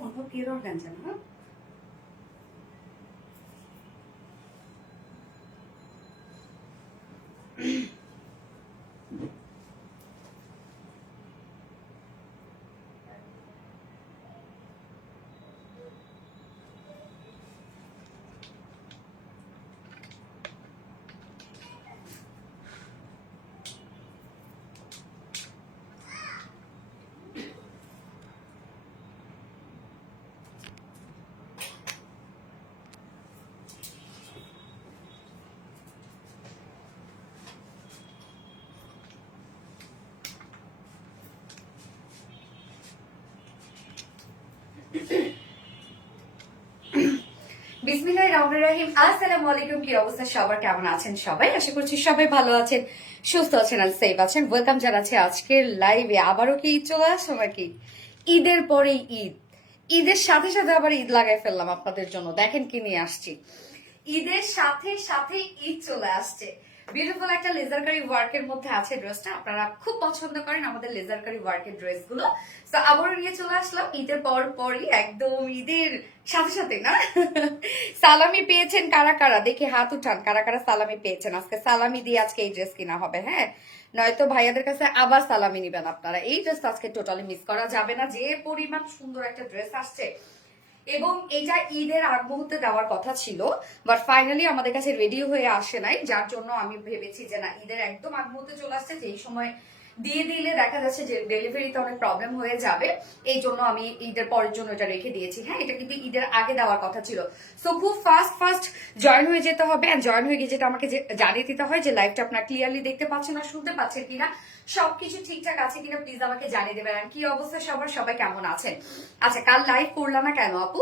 Ono pure organza, no? বিসমিল্লাহিররহমানিররহিম। আসসালামু আলাইকুম। কি অবস্থা সবার, কেমন আছেন সবাই? আশা করছি সবাই ভালো আছেন, সুস্থ আছেন আর সেফ আছেন। ওয়েলকাম জানাচ্ছি আজকের লাইভে। আবারও কি ঈদ চলে আসলো নাকি? ঈদের পরেই ঈদ, ঈদের সাথে সাথে আবার ঈদ লাগাই ফেললাম আপনাদের জন্য। দেখেন কি নিয়ে আসছি, ঈদের সাথে সাথে ঈদ চলে আসছে। বিউটিফুল একটা লেজারকারি ওয়ার্কের মধ্যে আছে ড্রেসটা, আপনারা খুব পছন্দ করেন আমাদের লেজারকারি ওয়ার্কের ড্রেস গুলো। তো আবারও নিয়ে চলে আসলাম ঈদের পরই, একদম ঈদের সাথে সাথে না। সালামি পেয়েছেন কারা কারা, দেখে হাত উঠান কারা কারা সালামি পেয়েছেন। আজকে সালামি দিয়ে আজকে এই ড্রেস কিনা হবে, হ্যাঁ, নয়তো ভাইয়াদের কাছে আবার সালামি নিবেন আপনারা। এই ড্রেসটা আজকে টোটালি মিস করা যাবে না, যে পরিমাণ সুন্দর একটা ড্রেস আসছে। এবং এটা ঈদের আগ মুহূর্তে দেওয়ার কথা ছিল, বাট ফাইনালি আমাদের কাছে রেডি হয়ে আসে নাই, যার জন্য আমি ভেবেছি যে না, ঈদের একদম আগ মুহূর্তে চলে আসছে, যে এই সময় দিয়ে দিলে দেখা যাচ্ছে যে ডেলিভারিতে অনেক প্রবলেম হয়ে যাবে। এই জন্য আমি ঈদের পরের জন্য এটা রেখে দিয়েছি। হ্যাঁ, এটা কিন্তু ঈদের আগে দেওয়ার কথা ছিল। সো খুব ফাস্ট জয়েন হয়ে যেতে হবে, আর জয়েন হয়ে গিয়ে যেটা আমাকে জানিয়ে দিতে হয় যে লাইভটা আপনারা ক্লিয়ারলি দেখতে পাচ্ছেন আর শুনতে পাচ্ছেন কিনা, সবকিছু ঠিকঠাক আছে কিনা প্লিজ আমাকে জানিয়ে দেবেন। আর কি অবস্থা সবার, সবাই কেমন আছেন? আচ্ছা, কাল লাইভ করলাম না কেন আপু?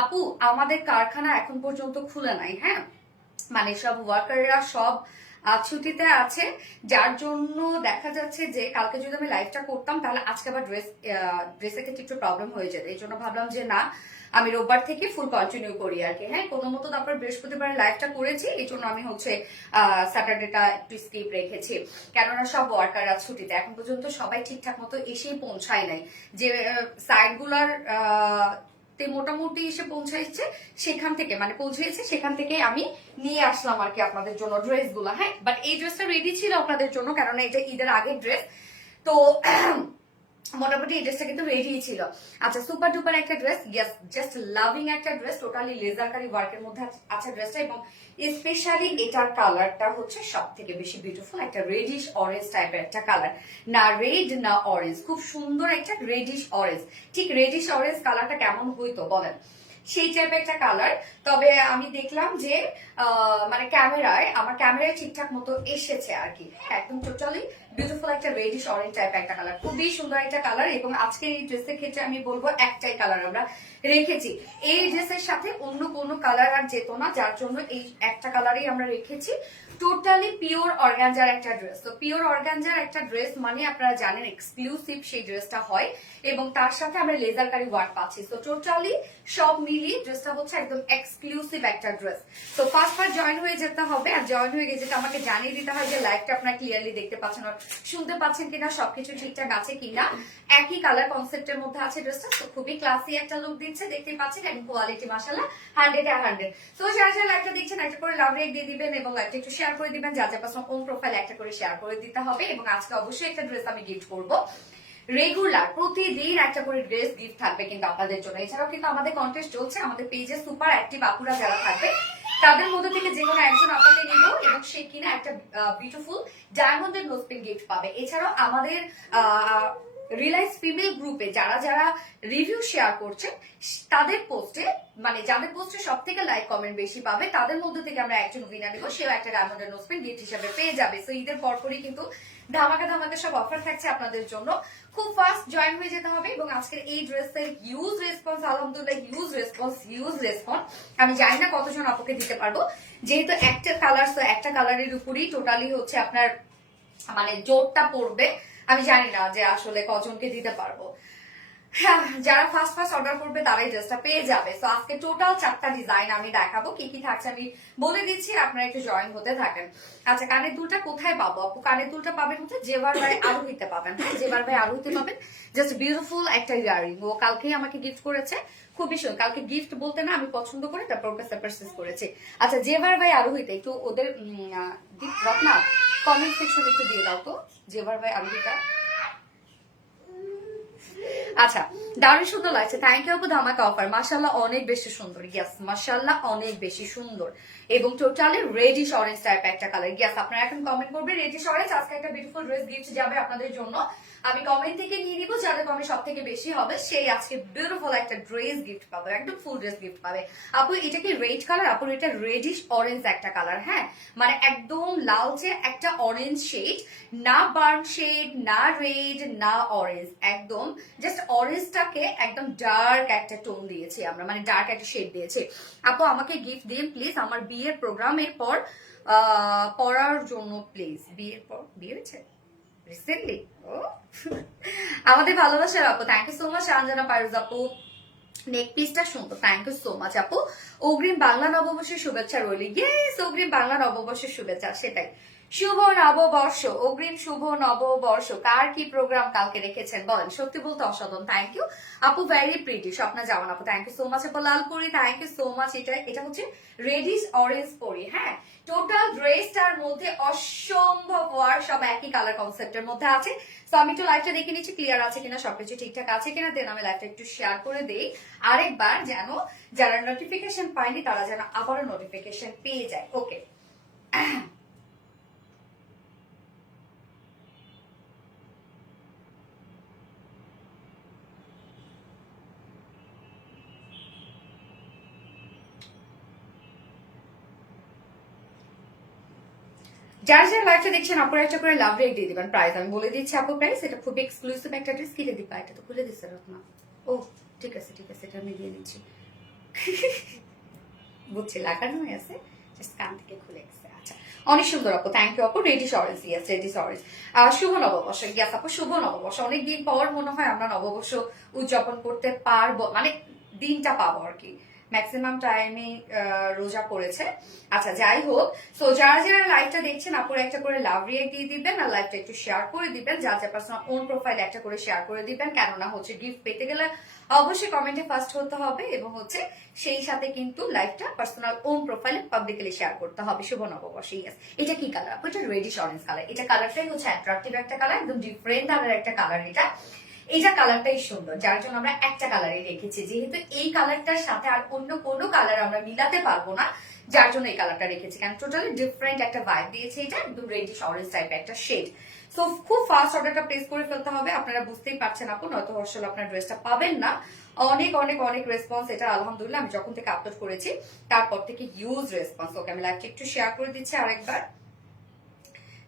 আপু আমাদের কারখানা এখন পর্যন্ত খুলে নাই, হ্যাঁ, মানে সব ওয়ার্কাররা সব ছুটিতে আছে, যার জন্য দেখা যাচ্ছে যে কালকে যদি আমি লাইভটা করতাম তাহলে আজকে আবার ড্রেসের ক্ষেত্রে একটু প্রবলেম হয়ে যেত। এই জন্য ভাবলাম যে না, আমি রোববার থেকে ফুল কন্টিনিউ করি আর কি। হ্যাঁ, কোনো মতো তারপর বৃহস্পতিবার লাইভটা করেছি, এই জন্য আমি হচ্ছে স্যাটারডেটা একটু স্কিপ রেখেছি, কেননা সব ওয়ার্কাররা ছুটিতে এখন পর্যন্ত সবাই ঠিকঠাক মতো এসেই পৌঁছায় নাই। যে সাইডগুলার মোটামুটি এসে পৌঁছাইছে, সেখান থেকে মানে পৌঁছেছে, সেখান থেকে আমি নিয়ে আসলাম আর কি আপনাদের জন্য ড্রেস গুলা। হ্যাঁ, বাট এই ড্রেসটা রেডি ছিল আপনাদের জন্য, কেননা এটা ঈদের আগের ড্রেস, তো মোটামুটি এই ড্রেসটা কিন্তু রেডি ছিল। আচ্ছা, সুপার ডুপার একটা ড্রেস, ইয়েস, জাস্ট লাভিং একটা ড্রেস, টোটালি লেজারকারি ওয়ার্কের মধ্যে আছে ড্রেসটা, এবং স্পেশালি এটার কালারটা হচ্ছে সব থেকে বেশি বিউটিফুল, একটা রেডিশ অরেঞ্জ টাইপের একটা কালার, না রেড না অরেঞ্জ, খুব সুন্দর একটা রেডিশ অরেঞ্জ। ঠিক রেডিশ অরেঞ্জ কালারটা কেমন হইতো বলেন, সেই টাইপের একটা কালার। তবে আমি দেখলাম যে মানে আমার ক্যামেরায় ঠিকঠাক মতো এসেছে আর কি। একদম টোটালি বিউটিফুল একটা রেডিশ অরেঞ্জ টাইপ একটা কালার, খুবই সুন্দর একটা কালার। এবং আজকে এই ড্রেসের ক্ষেত্রে আমি বলবো একটাই কালার আমরা রেখেছি, এই ড্রেসের সাথে অন্য কোনো কালার আর যেত না, যার জন্য এই একটা কালারই আমরা রেখেছি। টোটালি পিওর অর্গানজার একটা ড্রেস। তো পিওর অর্গানজার একটা ড্রেস মানে আপনারা জানেন এক্সক্লুসিভ সেই ড্রেসটা হয়, এবং তার সাথে আমরা লেজারকারি ওয়ার্ক পাচ্ছি। তো টোটালি সব মিলিয়ে ড্রেসটা হচ্ছে একদম এক্সক্লুসিভ একটা ড্রেস। তো ফার্স্ট জয়েন হয়ে যেতে হবে, আর জয়েন হয়ে গিয়ে যেটা আমাকে জানিয়ে দিতে হয় যে লাইভটা আপনারা ক্লিয়ারলি দেখতে পাচ্ছেন আর শুনতে পাচ্ছেন কিনা, সবকিছু ঠিকঠাক আছে কিনা। একই কালার কনসেপ্টের মধ্যে আছে ড্রেসটা, তো খুবই ক্লাসি একটা লুক দিচ্ছে, দেখতে পাচ্ছেন, এবং কোয়ালিটি মাশাআল্লাহ 100 তো যারা যারা লাইভটা দেখছেন একটা করে লাভ রেক দিয়ে দিবেন, এবং লাইভটা একটু শেয়ার করে দিবেন, যা যা পাসওয়ার্ড কোন প্রোফাইল একটা করে শেয়ার করে দিতে হবে। এবং আজকে অবশ্যই একটা ড্রেস আমি গিফট করবো, রেগুলার প্রতিদিন একটা করে ড্রেস গিফট থাকবে কিন্তু আপনাদের জন্য। এছাড়াও কিন্তু আমাদের কন্টেস্ট চলছে, আমাদের পেজে সুপার অ্যাক্টিভ আপুরা যারা থাকবে তাদের মধ্যে থেকে যে কোনো একজন আপনাকে নিল, এবং সে কিনা একটা বিউটিফুল ডায়মন্ডের নোজপিন গিফট পাবে। এছাড়াও আমাদের রিলায়েন্স ফিমেল গ্রুপে যারা যারা রিভিউ শেয়ার করছে তাদের পোস্টে, মানে যাদের পোস্টে সব থেকে লাইক কমেন্ট বেশি পাবে, তাদের মধ্যে থেকে আমরা একজন উইনার নিব, সেও একটা ডায়মন্ডের নোজপিন গিফট হিসেবে পেয়ে যাবে। তো ঈদের পরপরই কিন্তু ধামাকা ধামাকা সব অফার থাকছে আপনাদের জন্য, খুব ফাস্ট জয়েন হয়ে যেতে হবে। এবং আজকের এই ড্রেসের হিউজ রেসপন্স, আলহামদুলিল্লাহ হিউজ রেসপন্স। আমি জানি না কতজন আপুকে দিতে পারবো, যেহেতু একটা কালার, তো একটা কালারের উপরই টোটালি হচ্ছে আপনার মানে জোরটা পড়বে। আমি জানি না যে আসলে কজনকে দিতে পারবো। হ্যাঁ, যারা ফার্স্ট ফার্স্ট অর্ডার করবে তারাই ড্রেসটা পেয়ে যাবে। তো আজকে টোটাল 4টা ডিজাইন আমি দেখাবো, কি কি থাকছে আমি বলে দিচ্ছি, আপনারা একটু জয়েন হতে থাকেন। আচ্ছা, কানের দুলটা কোথায় পাবো আপু? কানের দুলটা পাবেন হচ্ছে জেভার ভাই আরোহিতে পাবেন। হ্যাঁ, জেভার ভাই আরোহিতে পাবেন। জাস্ট বিউটিফুল একটা ইয়ারিং, ও কালকেই আমাকে গিফট করেছে। খুবই সুন্দর, কালকে গিফট বলতে না, আমি পছন্দ করে তারপর ওকে পারচেজ করেছি। আচ্ছা, জেভার ভাই আরোহিতে একটু ওদের রত্না কমেন্ট সেকশনে একটু দিয়ে দাও তো, জেভার ভাই আরোহিতা। আচ্ছা, দারুণ সুন্দর লাগছে। থ্যাংক ইউ আপু, ধামাকা অফার। মাশাআল্লাহ অনেক বেশি সুন্দর। ইয়েস, মাশাআল্লাহ অনেক বেশি সুন্দর এবং টোটালি রেডিশ অরেঞ্জ টাইপ একটা কালার। ইয়েস, আপনারা এখন কমেন্ট করবেন রেডিশ অরেঞ্জ। আজকে একটা বিউটিফুল ড্রেস গিফট যাবে আপনাদের জন্য। আমি কমেন্ট থেকে নিয়ে নিব, যাদের কমেন্ট সব থেকে বেশি হবে সেই আজকে বিউটিফুল একটা ড্রেস গিফট পাবে, একদম ফুল ড্রেস গিফট পাবে। আপু এটা কি রেড কালার? আপু এটা রেডিশ অরেঞ্জ একটা কালার। হ্যাঁ, মানে একদম লালচে একটা অরেঞ্জ শেড, না বার্ন শেড, না রেড, না অরেঞ্জ, একদম জাস্ট অরেঞ্জটাকে একদম ডার্ক একটা টোন দিয়েছি আমরা, মানে ডার্ক একটা শেড দিয়েছি। আপু আমাকে গিফট দিন প্লিজ, আমার বিয়ের প্রোগ্রামের পর পড়ার জন্য প্লিজ। বিয়ের পর বিয়ে হয়েছে রিসেন্টলি? ও আমাদের ভালোবাসার আপু, থ্যাংক ইউ সো মাচ। আঞ্জনা পারুজ আপু নেক পিসটা সুন্দর, থ্যাংক ইউ সো মাচ আপু। অগ্রিম বাংলা নববর্ষের শুভেচ্ছা রইল। ইয়েস, অগ্রিম বাংলা নববর্ষের শুভেচ্ছা, সেটাই। শুভ নববর্ষ, অগ্রিম শুভ নববর্ষ। কার কি প্রোগ্রাম কালকে রেখেছেন বলেন? সত্যি বলতে অসাধারণ। থ্যাংক ইউ আপু, ভেরি প্রিটি। স্বপ্না জামান আপু, থ্যাংক ইউ সো মাচ আপু। লালপুরি, থ্যাংক ইউ সো মাচ। এটা হচ্ছে রেডিশ অরেঞ্জ পরি। হ্যাঁ, টোটাল ড্রেসটার মধ্যে অসম্ভব ওয়ার, সব একই কালার কনসেপ্টের মধ্যে আছে। তো আমি একটু লাইভটা দেখে নিচ্ছি ক্লিয়ার আছে কিনা, সবকিছু ঠিকঠাক আছে কিনা, দেন আমি লাইভটা একটু শেয়ার করে দেই আরেকবার, যেন যারা নোটিফিকেশন পায়নি তারা যেন আবারও নোটিফিকেশন পেয়ে যায়। ওকে, যারা যারা লাইভটা দেখছেন আপনারা একটা করে লাভ রেট দিয়ে দিবেন। প্রাইস আমি বলে দিচ্ছি আপু, প্রাইস এটা খুব এক্সক্লুসিভ একটা ড্রেস। কিনে দিবা, এটা তো খুলে দিচ্ছে রত্না। ও ঠিক আছে ঠিক আছে, এটা আমি দিয়ে দিচ্ছি। বুঝছি লাগানো হয়ে আছে, জাস্ট কান থেকে খুলে গেছে। আচ্ছা, অনেক সুন্দর আপু, থ্যাংক ইউ আপু। Reddish orange, yes reddish orange. শুভ নববর্ষ, ইয়েস আপু শুভ নববর্ষ। অনেকদিন পর মনে হয় আমরা নববর্ষ উদযাপন করতে পারবো, মানে দিনটা পাবো আর কি। ম্যাক্সিমাম টাইমে রোজা করেছে। আচ্ছা, যাই হোক, সো যারা যারা লাইভটা দেখছেন আপুরা একটা করে লাভ রিয়েক্ট দিয়ে দিবেন, আর লাইভটা একটু শেয়ার করে দিবেন, যা যা পার্সোনাল ওন প্রোফাইলে একটা করে শেয়ার করে দিবেন। কেননা হচ্ছে গিফট পেতে গেলে অবশ্যই কমেন্টে ফার্স্ট হতে হবে এবং হচ্ছে সেই সাথে কিন্তু লাইভটা পার্সোনাল ওন প্রোফাইলে পাবলিকলি শেয়ার করতে হবে। শুভ নববর্ষ। ইয়েস, এটা কি কালার আপু? এটা রেডিশ অরেঞ্জ কালার। এটা কালারটাই হচ্ছে অ্যাট্রাকটিভ একটা কালার, একদম ডিফারেন্ট কালার একটা কালার। এটা কালারটাই সুন্দর, যার জন্য আমরা একটা কালারই রেখেছি, যেহেতু এই কালারটার সাথে আর অন্য কোনো কালার আমরা মিলাতে পারবো না, যার জন্য এই কালারটা রেখেছি। কারণ টোটালি ডিফারেন্ট একটা ভাইব দিয়েছে, এটা একদম রেডিশ অরেঞ্জ টাইপের একটা শেড। সো খুব ফাস্ট অর্ডারটা প্লেস করে ফেলতে হবে, আপনারা বুঝতেই পারছেন আপু, নয়তো আসলে আপনার ড্রেসটা পাবেন না। অনেক অনেক অনেক রেসপন্স এটা, আলহামদুলিল্লাহ। আমি যখন থেকে আপলোড করেছি তারপর থেকে হিউজ রেসপন্স। ওকে, আমি লাইভটা একটু শেয়ার করে দিচ্ছি আরেকবার,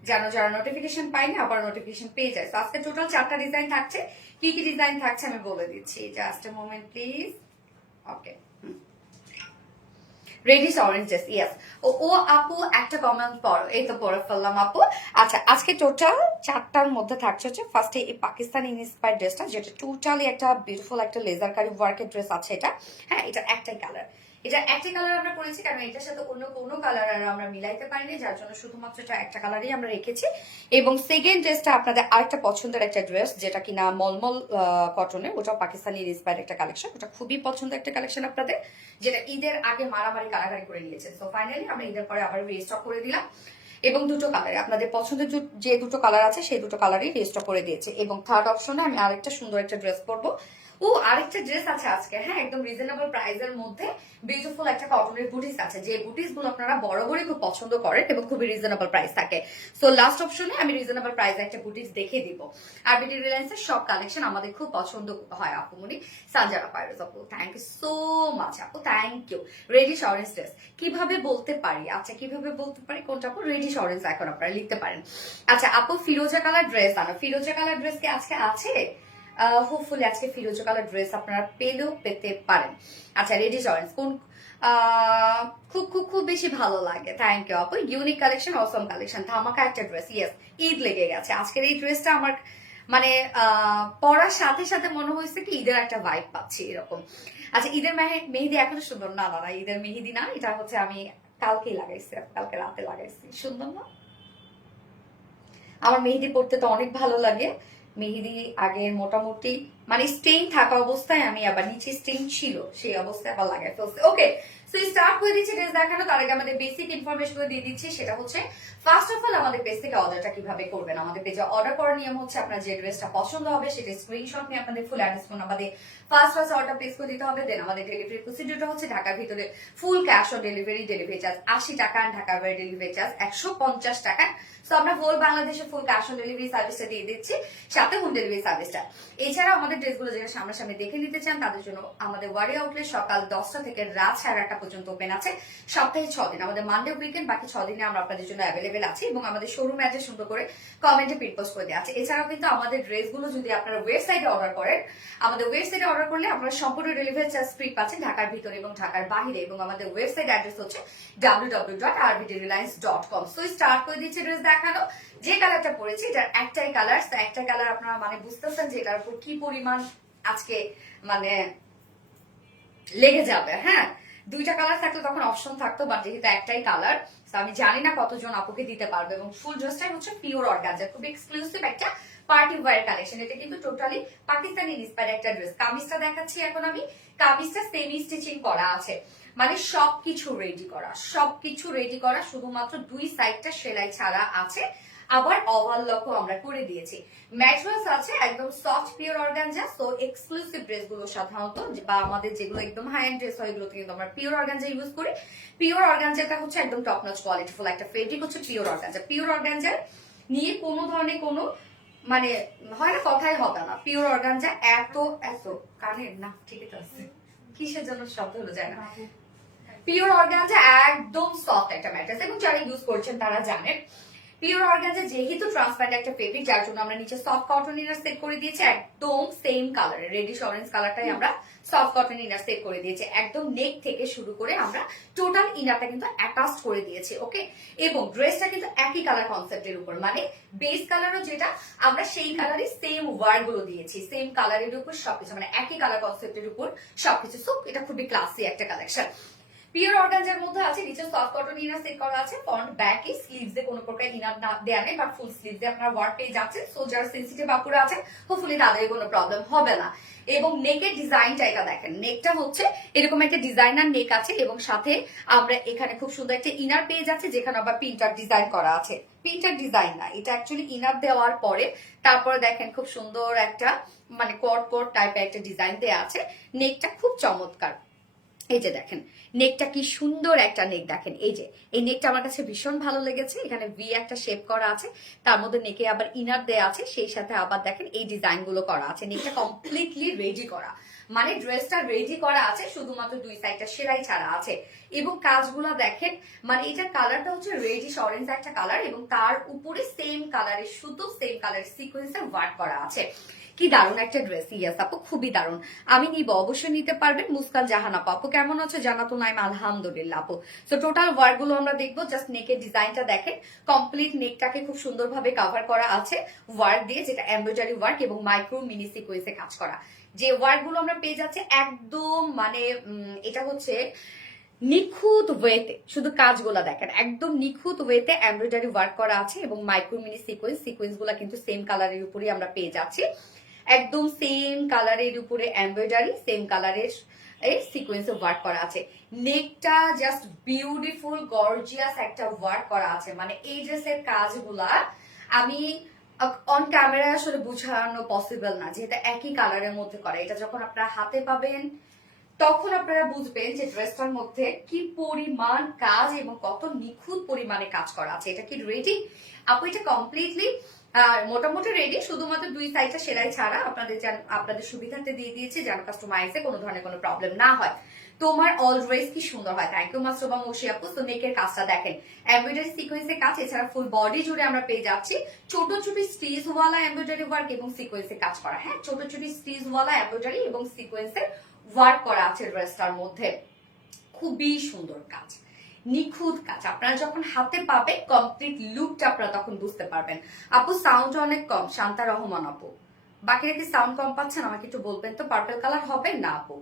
যেন যারা নোটিফিকেশন পাইনি আবার নোটিফিকেশন পেয়ে যায়। আজকে টোটাল 4টা ডিজাইন থাকছে। কি কি ডিজাইন থাকছে আমি বলে দিচ্ছি, just a moment please. Okay, reddish oranges, yes. ও আপু একটা কমেন্ট পড়ো, এই তো পড়ে ফেললাম আপু। আচ্ছা, আজকে টোটাল 4টার মধ্যে থাকছে হচ্ছে ফার্স্টে এই পাকিস্তানি ইন্সপায়ার্ড ড্রেসটা, যেটা টোটালি একটা বিউটিফুল একটা লেজার কারি ওয়ার্কের ড্রেস আছে এটা। হ্যাঁ, এটা একটাই কালার, এটা একটাই কালার আমরা করেছি, কারণ এটার সাথে অন্য কোনো কালার আর আমরা মিলাইতে পারিনি, যার জন্য শুধুমাত্র এটা একটা কালারই আমরা রেখেছি। এবং সেকেন্ড ড্রেসটা আপনাদের আরেকটা পছন্দের একটা ড্রেস, যেটা কিনা মলমল কটনের, ওটাও পাকিস্তানি ইন্সপায়ার্ড একটা কালেকশন, ওটা খুবই পছন্দের একটা কালেকশন আপনাদের, যেটা ঈদের আগে মারামারি কারাগারি করে নিয়েছে। সো ফাইনালি আমরা ঈদের পরে আবার রিস্টক করে দিলাম, এবং দুটো কালারে আপনাদের পছন্দের যে দুটো কালার আছে সেই দুটো কালারই রিস্টক করে দিয়েছে। এবং থার্ড অপশনে আমি আরেকটা সুন্দর একটা ড্রেস পরবো। ও আরেকটা ড্রেস আছে আজকে, হ্যাঁ, একদম রিজনেবল প্রাইসের মধ্যে বিউটিফুল একটা কটনের বুটিস আছে, যে বুটিস গুলো আপনারা বরাবরই খুব পছন্দ করেন এবং খুবই রিজনেবল প্রাইস থাকে। সো লাস্ট অপশনে আমি রিজনেবল প্রাইসে একটা বুটিস দেখে দিব। আর বিডি রিলায়েন্সের সব কালেকশন আমাদের খুব পছন্দ হয় আপুমনি। সানজারা পাইরোজ আপু, থ্যাংক ইউ সো মাচ আপু, thank you. Reddish orange dress কিভাবে বলতে পারি? আচ্ছা, কিভাবে বলতে পারি কোনটা আপু? রেডিশ অরেঞ্জ এখন আপনারা লিখতে পারেন। আচ্ছা আপু, ফিরোজা কালার ড্রেস আনো। ফিরোজা কালার ড্রেস কি আজকে আছে? হোপফুলি আজকে ফিরোজা কালার ড্রেস আপনারা পেলেও পেতে পারেন। আচ্ছা, রেডিশ অরেঞ্জ কোন খুব খুব খুব বেশি ভালো লাগে, থ্যাংক ইউ আপু। ইউনিক কালেকশন, অসম কালেকশন, ধামাকা একটা ড্রেস। ইয়েস, ঈদ লেগে গেছে। আজকের এই ড্রেসটা আমার মানে পরার সাথে সাথে মনে হয়েছে কি ঈদের একটা ভাইব পাচ্ছি এরকম। আচ্ছা ঈদের মেহেদি এখনো সুন্দর না, না না ঈদের মেহেদি না, এটা হচ্ছে আমি কালকেই লাগাইছি, কালকে রাতে লাগাইছি। সুন্দর না? আমার মেহেদি পড়তে তো অনেক ভালো লাগে। মেহেদি আগে মোটামুটি মানে স্টেইন থাকা অবস্থায় আমি আবার নিচে স্টেইন ছিল সেই অবস্থায় আবার লাগাই ফেলছি। ওকে, সো স্টার্ট করে দিচ্ছি ড্রেস দেখানো। তার আগে আমাদের বেসিক ইনফরমেশন দিয়ে দিচ্ছি, সেটা হচ্ছে ফার্স্ট অফ অল আমাদের পেজ থেকে অর্ডারটা কিভাবে করবেন। আমাদের পেজে অর্ডার করার নিয়ম হচ্ছে আপনার যে ড্রেসটা পছন্দ হবে সেটা স্ক্রিনশট নিয়ে আপনাদের ফুল অ্যাড্রেস ফোন আমাদের ফার্স্ট অর্ডার প্লেস করে দিতে হবে। দেন আমাদের ডেলিভারি প্রসিডিউরটা হচ্ছে ঢাকার ভিতরে full cash on delivery, delivery charge 80 টাকা, ঢাকার বাইরে ডেলিভারি চার্জ 150 টাকা। তো আমরা হোল বাংলাদেশে ফুল ক্যাশ অন ডেলিভারি সার্ভিসটা দিয়ে দিচ্ছি, সাথে হোম ডেলিভারি সার্ভিসটা। এছাড়াও আমাদের ড্রেসগুলো যারা সামনাসামনি দেখে নিতে চান তাদের জন্য আমাদের ওয়ারি আউটলেট সকাল 10টা থেকে রাত 1:30 পর্যন্ত ওপেন আছে, সপ্তাহে 6 দিন। আমাদের মানডে উইকেন্ড বাকি 6 দিনে আমরা আপনাদের জন্য অ্যাভেলেবেল আছি এবং আমাদের শোরুম অ্যাড্রেস সুন্দর করে কমেন্টে পিন পোস্ট করে দেওয়া আছে। এছাড়াও কিন্তু আমাদের ড্রেসগুলো যদি আপনারা ওয়েবসাইটে অর্ডার করেন, আমাদের ওয়েবসাইটে অর্ডার করলে আপনারা সম্পূর্ণ ডেলিভারি চার্জ ফ্রি পাচ্ছেন ঢাকার ভিতরে এবং ঢাকার বাইরে। এবং আমাদের ওয়েবসাইট অ্যাড্রেস হচ্ছে www.rvdreliance.com। সো স্টার্ট করে দিচ্ছি ড্রেস দেখানো। যে কালারটা পরেছি এটার একটাই কালার, একটাই কালার আপনারা মানে বুঝতেছেন যে এটার উপর কি পরিমাণ আজকে মানে লেগে যাবে। হ্যাঁ, দুইটা কালার থাকলে তখন অপশন থাকতো, বাট যেহেতু একটাই কালার আমি জানি না কতজন আপুকে দিতে পারবে। এবং ফুল ড্রেসটাই হচ্ছে পিওর অর্গানজা, খুব এক্সক্লুসিভ একটা পার্টি ওয়্যার কালেকশন। এটা কিন্তু টোটালি পাকিস্তানি ইন্সপায়ার্ড একটা ড্রেস। কামিজটা দেখাচ্ছি এখন আমি। কামিজটা সেমি স্টিচিং করা আছে, মানে সবকিছু রেডি করা, সবকিছু রেডি করা, শুধুমাত্র দুই সাইডটা সেলাই ছাড়া আছে। আবার ওভারলকও আমরা করে দিয়েছি। ম্যাটেরিয়ালস আছে একদম soft pure organza. So exclusive ড্রেসগুলো সাধারণত বা আমাদের যেগুলো একদম হাই এন্ড ড্রেস হয় এগুলোতে কিন্তু আমরা পিওর অর্গানজা ইউজ করি। পিওর অর্গানজাটা হচ্ছে একদম টপ নচ কোয়ালিটিফুল একটা ফেব্রিক হচ্ছে পিওর অর্গানজা। পিওর অর্গানজা নিয়ে কোনো ধরনের কোনো মানে হয় না, কথাই হবে না। পিওর অর্গানজা এত এত কানের না, ঠিকই তো আছে, কিসের জন্য শব্দ হলো যায় না। পিওর অর্গানজা একদম সফট একটা ম্যাটেরিয়াল এবং যারা ইউজ করছেন তারা জানেন। পিওর অর্গানজা যেহেতু ট্রান্সপারেন্ট একটা ফেব্রিক, যার জন্য আমরা নিচে সফট কটন ইনার সেট করে দিয়েছি একদম সেম কালারে, রেডিশ অরেঞ্জ কালারটাই আমরা সফট কটন ইনার সেট করে দিয়েছি। একদম নেক থেকে শুরু করে আমরা টোটাল ইনারটা কিন্তু অ্যাটাচ করে দিয়েছি। ওকে, এবং ড্রেসটা কিন্তু একই কালার কনসেপ্টের উপর, মানে বেস কালারও যেটা আমরা সেই কালারই সেম ওয়ার্ড গুলো দিয়েছি, সেম কালারের উপর সবকিছু, মানে একই কালার কনসেপ্টের উপর সবকিছু। সো এটা খুবই ক্লাসি একটা কালেকশন। পিওর অর্গানজার মধ্যে আছে নিচে সফট কটন ইনার সেট করা আছে, ফ্রন্ট ব্যাক এ স্লিভস এ কোনো প্রকার ইনার না দেয়া নেই, বাট ফুল স্লিভস এ আপনারা ওয়ার্ক পেয়ে যাচ্ছেন। সো যারা সেনসিটিভ আপুরা আছে হোপফুলি তাদের কোনো প্রবলেম হবে না। এবং নেকের ডিজাইনটা এটা দেখেন, নেকটা হচ্ছে এরকম একটা ডিজাইনার নেক আছে এবং সাথে আমরা এখানে খুব সুন্দর একটা ইনার পেয়ে যাচ্ছে যেখানে আবার প্রিন্টার ডিজাইন করা আছে। প্রিন্টার ডিজাইন না, এটা অ্যাকচুয়ালি ইনার দেওয়ার পরে তারপরে দেখেন খুব সুন্দর একটা মানে কোট কোট টাইপের একটা ডিজাইন দেওয়া আছে। নেকটা খুব চমৎকার। এই যে দেখেন নেকটা কি সুন্দর একটা নেক, দেখেন এই যে এই নেকটা আমার কাছে ভীষণ ভালো লেগেছে। এখানে ভি একটা শেপ করা আছে, তার মধ্যে নেকে আবার ইনার দেয়া আছে, সেই সাথে আবার দেখেন এই ডিজাইন গুলো করা আছে। নেকটা কমপ্লিটলি রেডি করা, মানে ড্রেসটা রেডি করা আছে, শুধুমাত্র দুই সাইডটা সেলাই ছাড়া আছে। এবং কাজগুলো দেখেন, মানে এটার কালারটা হচ্ছে রেডিশ অরেঞ্জ একটা কালার এবং তার উপরে সেম কালারের সুতো, সেম কালারের সিকোয়েন্সের ওয়ার্ক করা আছে। কি দারুণ একটা ড্রেস। ইয়াস আপু খুবই দারুণ, আমি নিব, অবশ্যই নিতে পারবেন। মুস্কান জাহান আপু কেমন আছে? জানাতো নাইম আলহামদুলিল্লাহ আপু। তো টোটাল ওয়ার্ক গুলো আমরা দেখবো। জাস্ট নেকের ডিজাইনটা দেখেন, কমপ্লিট নেকটাকে খুব সুন্দরভাবে কভার করা আছে ওয়ার্ক দিয়ে, যেটা এমব্রয়ডারি ওয়ার্ক এবং মাইক্রো মিনি সিকোয়েন্সে কাজ করা। যে ওয়ার্ক গুলো আমরা পেয়ে যাচ্ছি একদম মানে এটা হচ্ছে নিখুঁত ওয়েতে, শুধু কাজগুলা দেখেন একদম নিখুঁত ওয়েতে এমব্রয়ডারি ওয়ার্ক করা আছে এবং মাইক্রো মিনি সিকোয়েন্স গুলা কিন্তু সেম কালারের উপরেই আমরা পেয়ে যাচ্ছি। একদম সেম কালারের উপরে এমব্রয়ডারি, সেম কালারের সিকোয়েন্স ওয়ার্ক করা আছে। নেকটা জাস্ট বিউটিফুল গর্জিয়াস একটা ওয়ার্ক করা আছে। মানে এই ড্রেসের কাজগুলা আমি অন ক্যামেরায় আসলে বোঝানো পসিবল না, যেটা একই কালারের মধ্যে করা। এটা যখন আপনারা হাতে পাবেন তখন আপনারা বুঝবেন যে ড্রেসটার মধ্যে কি পরিমাণ কাজ এবং কত নিখুঁত পরিমাণে কাজ করা আছে। এটা কি রেডি আপু? এটা কমপ্লিটলি মোটামুটি রেডি, শুধুমাত্র দুই সাইডটা সেলাই ছাড়া আপনাদের সুবিধার্থে দিয়ে দিয়েছি যেন কাস্টমাইজে কোনো ধরনের কোনো প্রবলেম না হয়। তোমার অলওয়েজ কি সুন্দর হয়। থ্যাংক ইউ মাস্টার বা মশি আপু। তো নেকের কাজটা দেখেন, এমব্রয়ডারি সিকোয়েন্সের কাজ, এছাড়া ফুল বডি জুড়ে আমরা পেয়ে যাচ্ছি ছোট ছোট স্টিচ ওয়ালা এমব্রয়ডারি ওয়ার্ক এবং সিকোয়েন্সের কাজ করা। হ্যাঁ, ছোট ছোট স্টিচ ওয়ালা এমব্রয়ডারি এবং সিকোয়েন্সের ওয়ার্ক করা আছে ড্রেসটার মধ্যে। খুবই সুন্দর কাজ। নিখুঁত কাজ। আপনারা যখন হাতে পাবেন কমপ্লিট লুকটা আপনারা তখন বুঝতে পারবেন। আপু সাউন্ড অনেক কম, শান্তা রহমান আপু। বাকিরা কি সাউন্ড কম পাচ্ছেন আমাকে একটু বলবেন তো। পার্পল কালার হবে না আপু।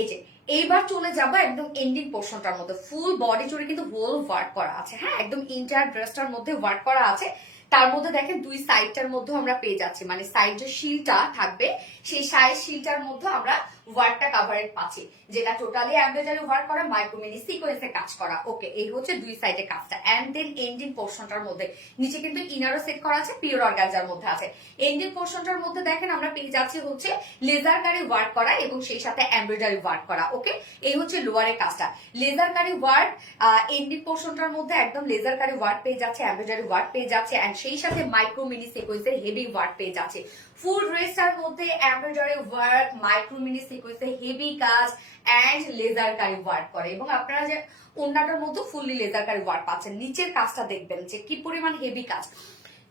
এই যে এইবার চলে যাবো একদম এন্ডিং পোর্শনটার মধ্যে। ফুল বডি জুড়ে কিন্তু হোল ওয়ার্ক করা আছে, হ্যাঁ একদম ইন্টায়ার ড্রেসটার মধ্যে ওয়ার্ক করা আছে। তার মধ্যে দেখেন দুই সাইডটার মধ্যে আমরা পেয়ে যাচ্ছি, মানে সাইড যে শিলটা থাকবে সেই সাইড শিলটার মধ্যে আমরা ওয়ার্কটা কাভারেজ পাচ্ছি, যেটা টোটালি এমব্রয়ডারি ওয়ার্ক করা, মাইক্রো মিনি সিকোয়েন্সে কাজ করা। ওকে, এই হচ্ছে দুই সাইডে কাজটা। এন্ড দেন এন্ডিং পোর্শনটার মধ্যে নিচে কিন্তু ইনারও সেট করা আছে, পিওর অর্গানজার মধ্যে আছে। এন্ডিং পোর্শনটার মধ্যে দেখেন আমরা পেয়ে যাচ্ছি হচ্ছে লেজার কারি ওয়ার্ক করা এবং সেই সাথে এমব্রয়ডারি ওয়ার্ক করা। ওকে, এই হচ্ছে লোয়ারের কাজটা, লেজার কারি ওয়ার্ক। এন্ডিং পোর্শনটার মধ্যে একদম লেজার কারি ওয়ার্ক পেয়ে যাচ্ছে, এমব্রয়ডারি ওয়ার্ক পেয়ে যাচ্ছে, এন্ড সেই সাথে মাইক্রো মিনি সিকোয়েন্সের হেভি ওয়ার্ক পেয়ে যাচ্ছে। ফুল ড্রেসটার মধ্যে এমব্রয়ডারি ওয়ার্ক, মাইক্রো মিনি সিকোয়েন্সের হেভি কাজ এন্ড লেজার কারি ওয়ার্ক করে। এবং আপনারা যে ওড়নাটার মধ্যে ফুললি লেজার কারি ওয়ার্ক পাচ্ছেন। নিচের কাজটা দেখবেন যে কি পরিমাণ হেভি কাজ।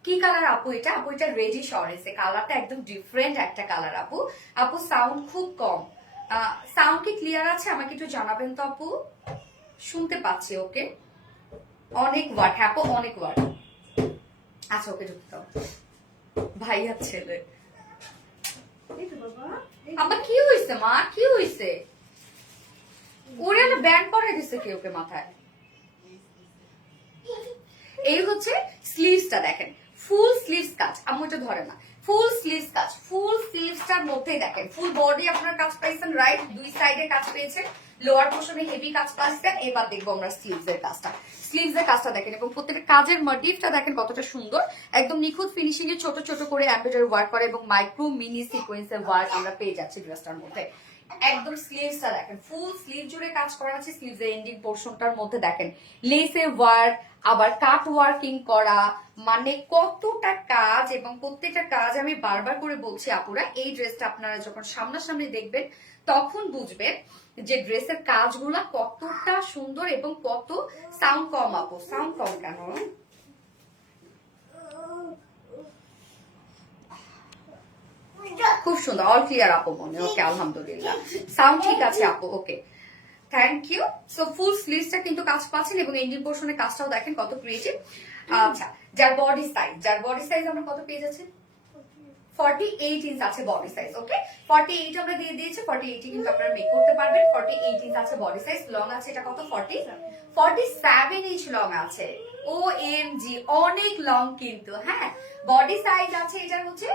কি কালার আপু এটা? আপু এটা রেডিশ অরেঞ্জ, কালারটা একদম ডিফারেন্ট একটা কালার আপু। আপু সাউন্ড খুব কম, সাউন্ড কি ক্লিয়ার আছে আমাকে একটু জানাবেন তো আপু। শুনতে পাচ্ছি, ওকে অনেক ওয়ার্ক, হ্যাঁ আপু অনেক ওয়ার্ক। আচ্ছা ওকে ঢুকতে দাও, ভাইয়ার ছেলে। আমার কি হয়েছে মা, কি হয়েছে? ওরে না ব্যান্ড করে দিছে কি ওকে মাথায়। এই হচ্ছে স্লিভসটা দেখেন, ফুল স্লিভস কাজ। আম্মু এটা ধরে না, ফুল স্লিভস কাজ। ফুল স্লিভসটার মধ্যেই দেখেন ফুল বডি আপনার কাজ পাইছেন, রাইট? দুই সাইডে কাজ পেয়েছেন, লোয়ার পোর্শনে হেভি কাজ পাচ্ছেন। এবার দেখবো আমরা স্লিভস এর কাজটা। স্লিভস এর কাজটা দেখেন এবং প্রত্যেকটা কাজের মডিফটা দেখেন কতটা সুন্দর, একদম নিখুঁত ফিনিশিং এ ছোট ছোট করে এমব্রয়ডারি ওয়ার্ক করে এবং মাইক্রো মিনি সিকোয়েন্সের ওয়ার্ক আমরা পেয়ে যাচ্ছি ড্রেসটার মধ্যে। একদম স্লিভসটা দেখেন ফুল স্লিভ জুড়ে কাজ করা আছে। স্লিভস এর এন্ডিং পোর্শনটার মধ্যে দেখেন লেসের ওয়ার্ক, আবার কাট ওয়ার্কিং করা, মানে কতটা কাজ। এবং প্রত্যেকটা কাজ আমি বারবার করে বলছি আপুরা, এই ড্রেসটা আপনারা যখন সামনাসামনি দেখবেন তখন বুঝবেন যে ড্রেসের কাজগুলা কতটা সুন্দর এবং কত। সাউন্ড কম আপু, সাউন্ড কম কেন? খুব সুন্দর, অল ক্লিয়ার আপু মনে। ওকে আলহামদুলিল্লাহ, সাউন্ড ঠিক আছে আপু। Okay thank you. So full স্লিভসটা কিন্তু কাজ পাচ্ছেন এবং এন্ডিং পোর্শনের কাজটাও দেখেন কত ক্রিয়েটিভ। আচ্ছা, যার বডি সাইজ আমরা কত পেয়ে যাচ্ছি? 48 ইঞ্চ আছে বডি সাইজ। ওকে 48 আমরা দিয়ে দিয়েছি, 48 কিন্তু আপনারা মেক করতে পারবেন। 48 ইঞ্চ আছে বডি সাইজ। লং আছে এটা কত? 47 ইঞ্চ লং আছে। OMG অনেক লং কিন্তু, হ্যাঁ বডি সাইজ আছে এটা হচ্ছে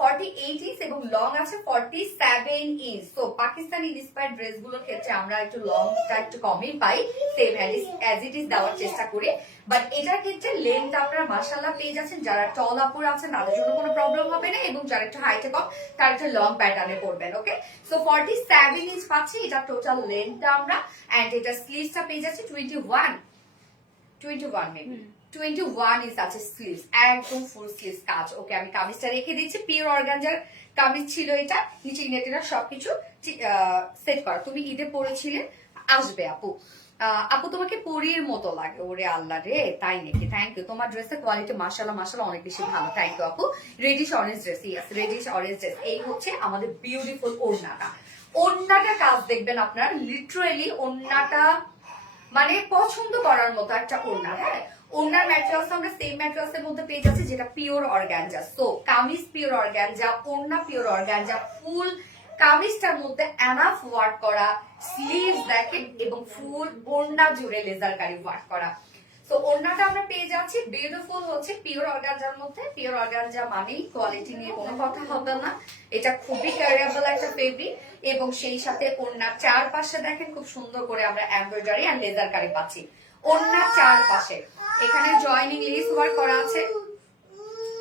48 ইঞ্চ এবং লং আছে 47 ইঞ্চ। তো পাকিস্তানি ইন্সপায়ার্ড ড্রেস গুলোর ক্ষেত্রে আমরা একটু লংটা একটু কমই পাই, সেম অ্যাজ ইট ইজ দেওয়ার চেষ্টা করি। বাট এটার ক্ষেত্রে লেন্থ আপনারা মাশাআল্লাহ পেয়ে যাচ্ছেন। যারা টল আপুর আছেন তাদের জন্য কোনো প্রবলেম হবে না, এবং যারা একটু হাইটে কম তারা একটু লং প্যাটার্নে পড়বেন। ওকে সো 47 ইঞ্চ পাচ্ছি এটা টোটাল লেন্থটা আমরা। এন্ড এটা স্লিভসটা পেয়ে যাচ্ছে 21 মেবি 21 ইঞ্চ আছে স্লিভস, একদম ফুল স্লিভস কাজ। ওকে আমি কামিজটা রেখে দিচ্ছি, পিওর অর্গানজার কামিজ ছিল এটা, নিচে ইনেটেরা সবকিছু সেট করা। তুমি ঈদে পরেছিলে, আসবে আপু। আপু তোমাকে পরীর মতো লাগে। ওরে আল্লাহ রে, তাই নাকি? থ্যাংক ইউ, তোমার ড্রেসের কোয়ালিটি মাশাআল্লাহ অনেক বেশি ভালো। থ্যাংক ইউ আপু। Reddish orange dress, yes reddish orange dress. এই হচ্ছে আমাদের বিউটিফুল ওড়নাটা। ওড়নাটা কাজ দেখবেন আপনার, লিটারেলি ওড়নাটা মানে পছন্দ করার মতো একটা ওড়না। হ্যাঁ ওড়নার ম্যাটেরিয়ালস আমরা সেম ম্যাটেরিয়ালস এর মধ্যে পেয়ে যাচ্ছি, যেটা pure organza. So kameez pure organza, ওড়না পিওর অর্গানজা, ফুল কামিজটার মধ্যে এনাফ ওয়ার্ক করা, স্লিভস দেখেন এবং ফুল ওড়না জুড়ে লেজার কারি ওয়ার্ক করা। তো ওড়নাটা আমরা পেয়ে যাচ্ছি বিউটিফুল হচ্ছে পিওর অর্গানজার মধ্যে। পিওর অর্গানজা মানেই কোয়ালিটি নিয়ে কোনো কথা হবে না, এটা খুবই ক্যারিয়েবল একটা ফেব্রিক। এবং সেই সাথে ওড়নার চারপাশে দেখেন খুব সুন্দর করে আমরা এমব্রয়ডারি আর লেজার কারি পাচ্ছি। ওড়নার চারপাশে এখানে জয়েনিং লেস ওয়ার্ক করা আছে।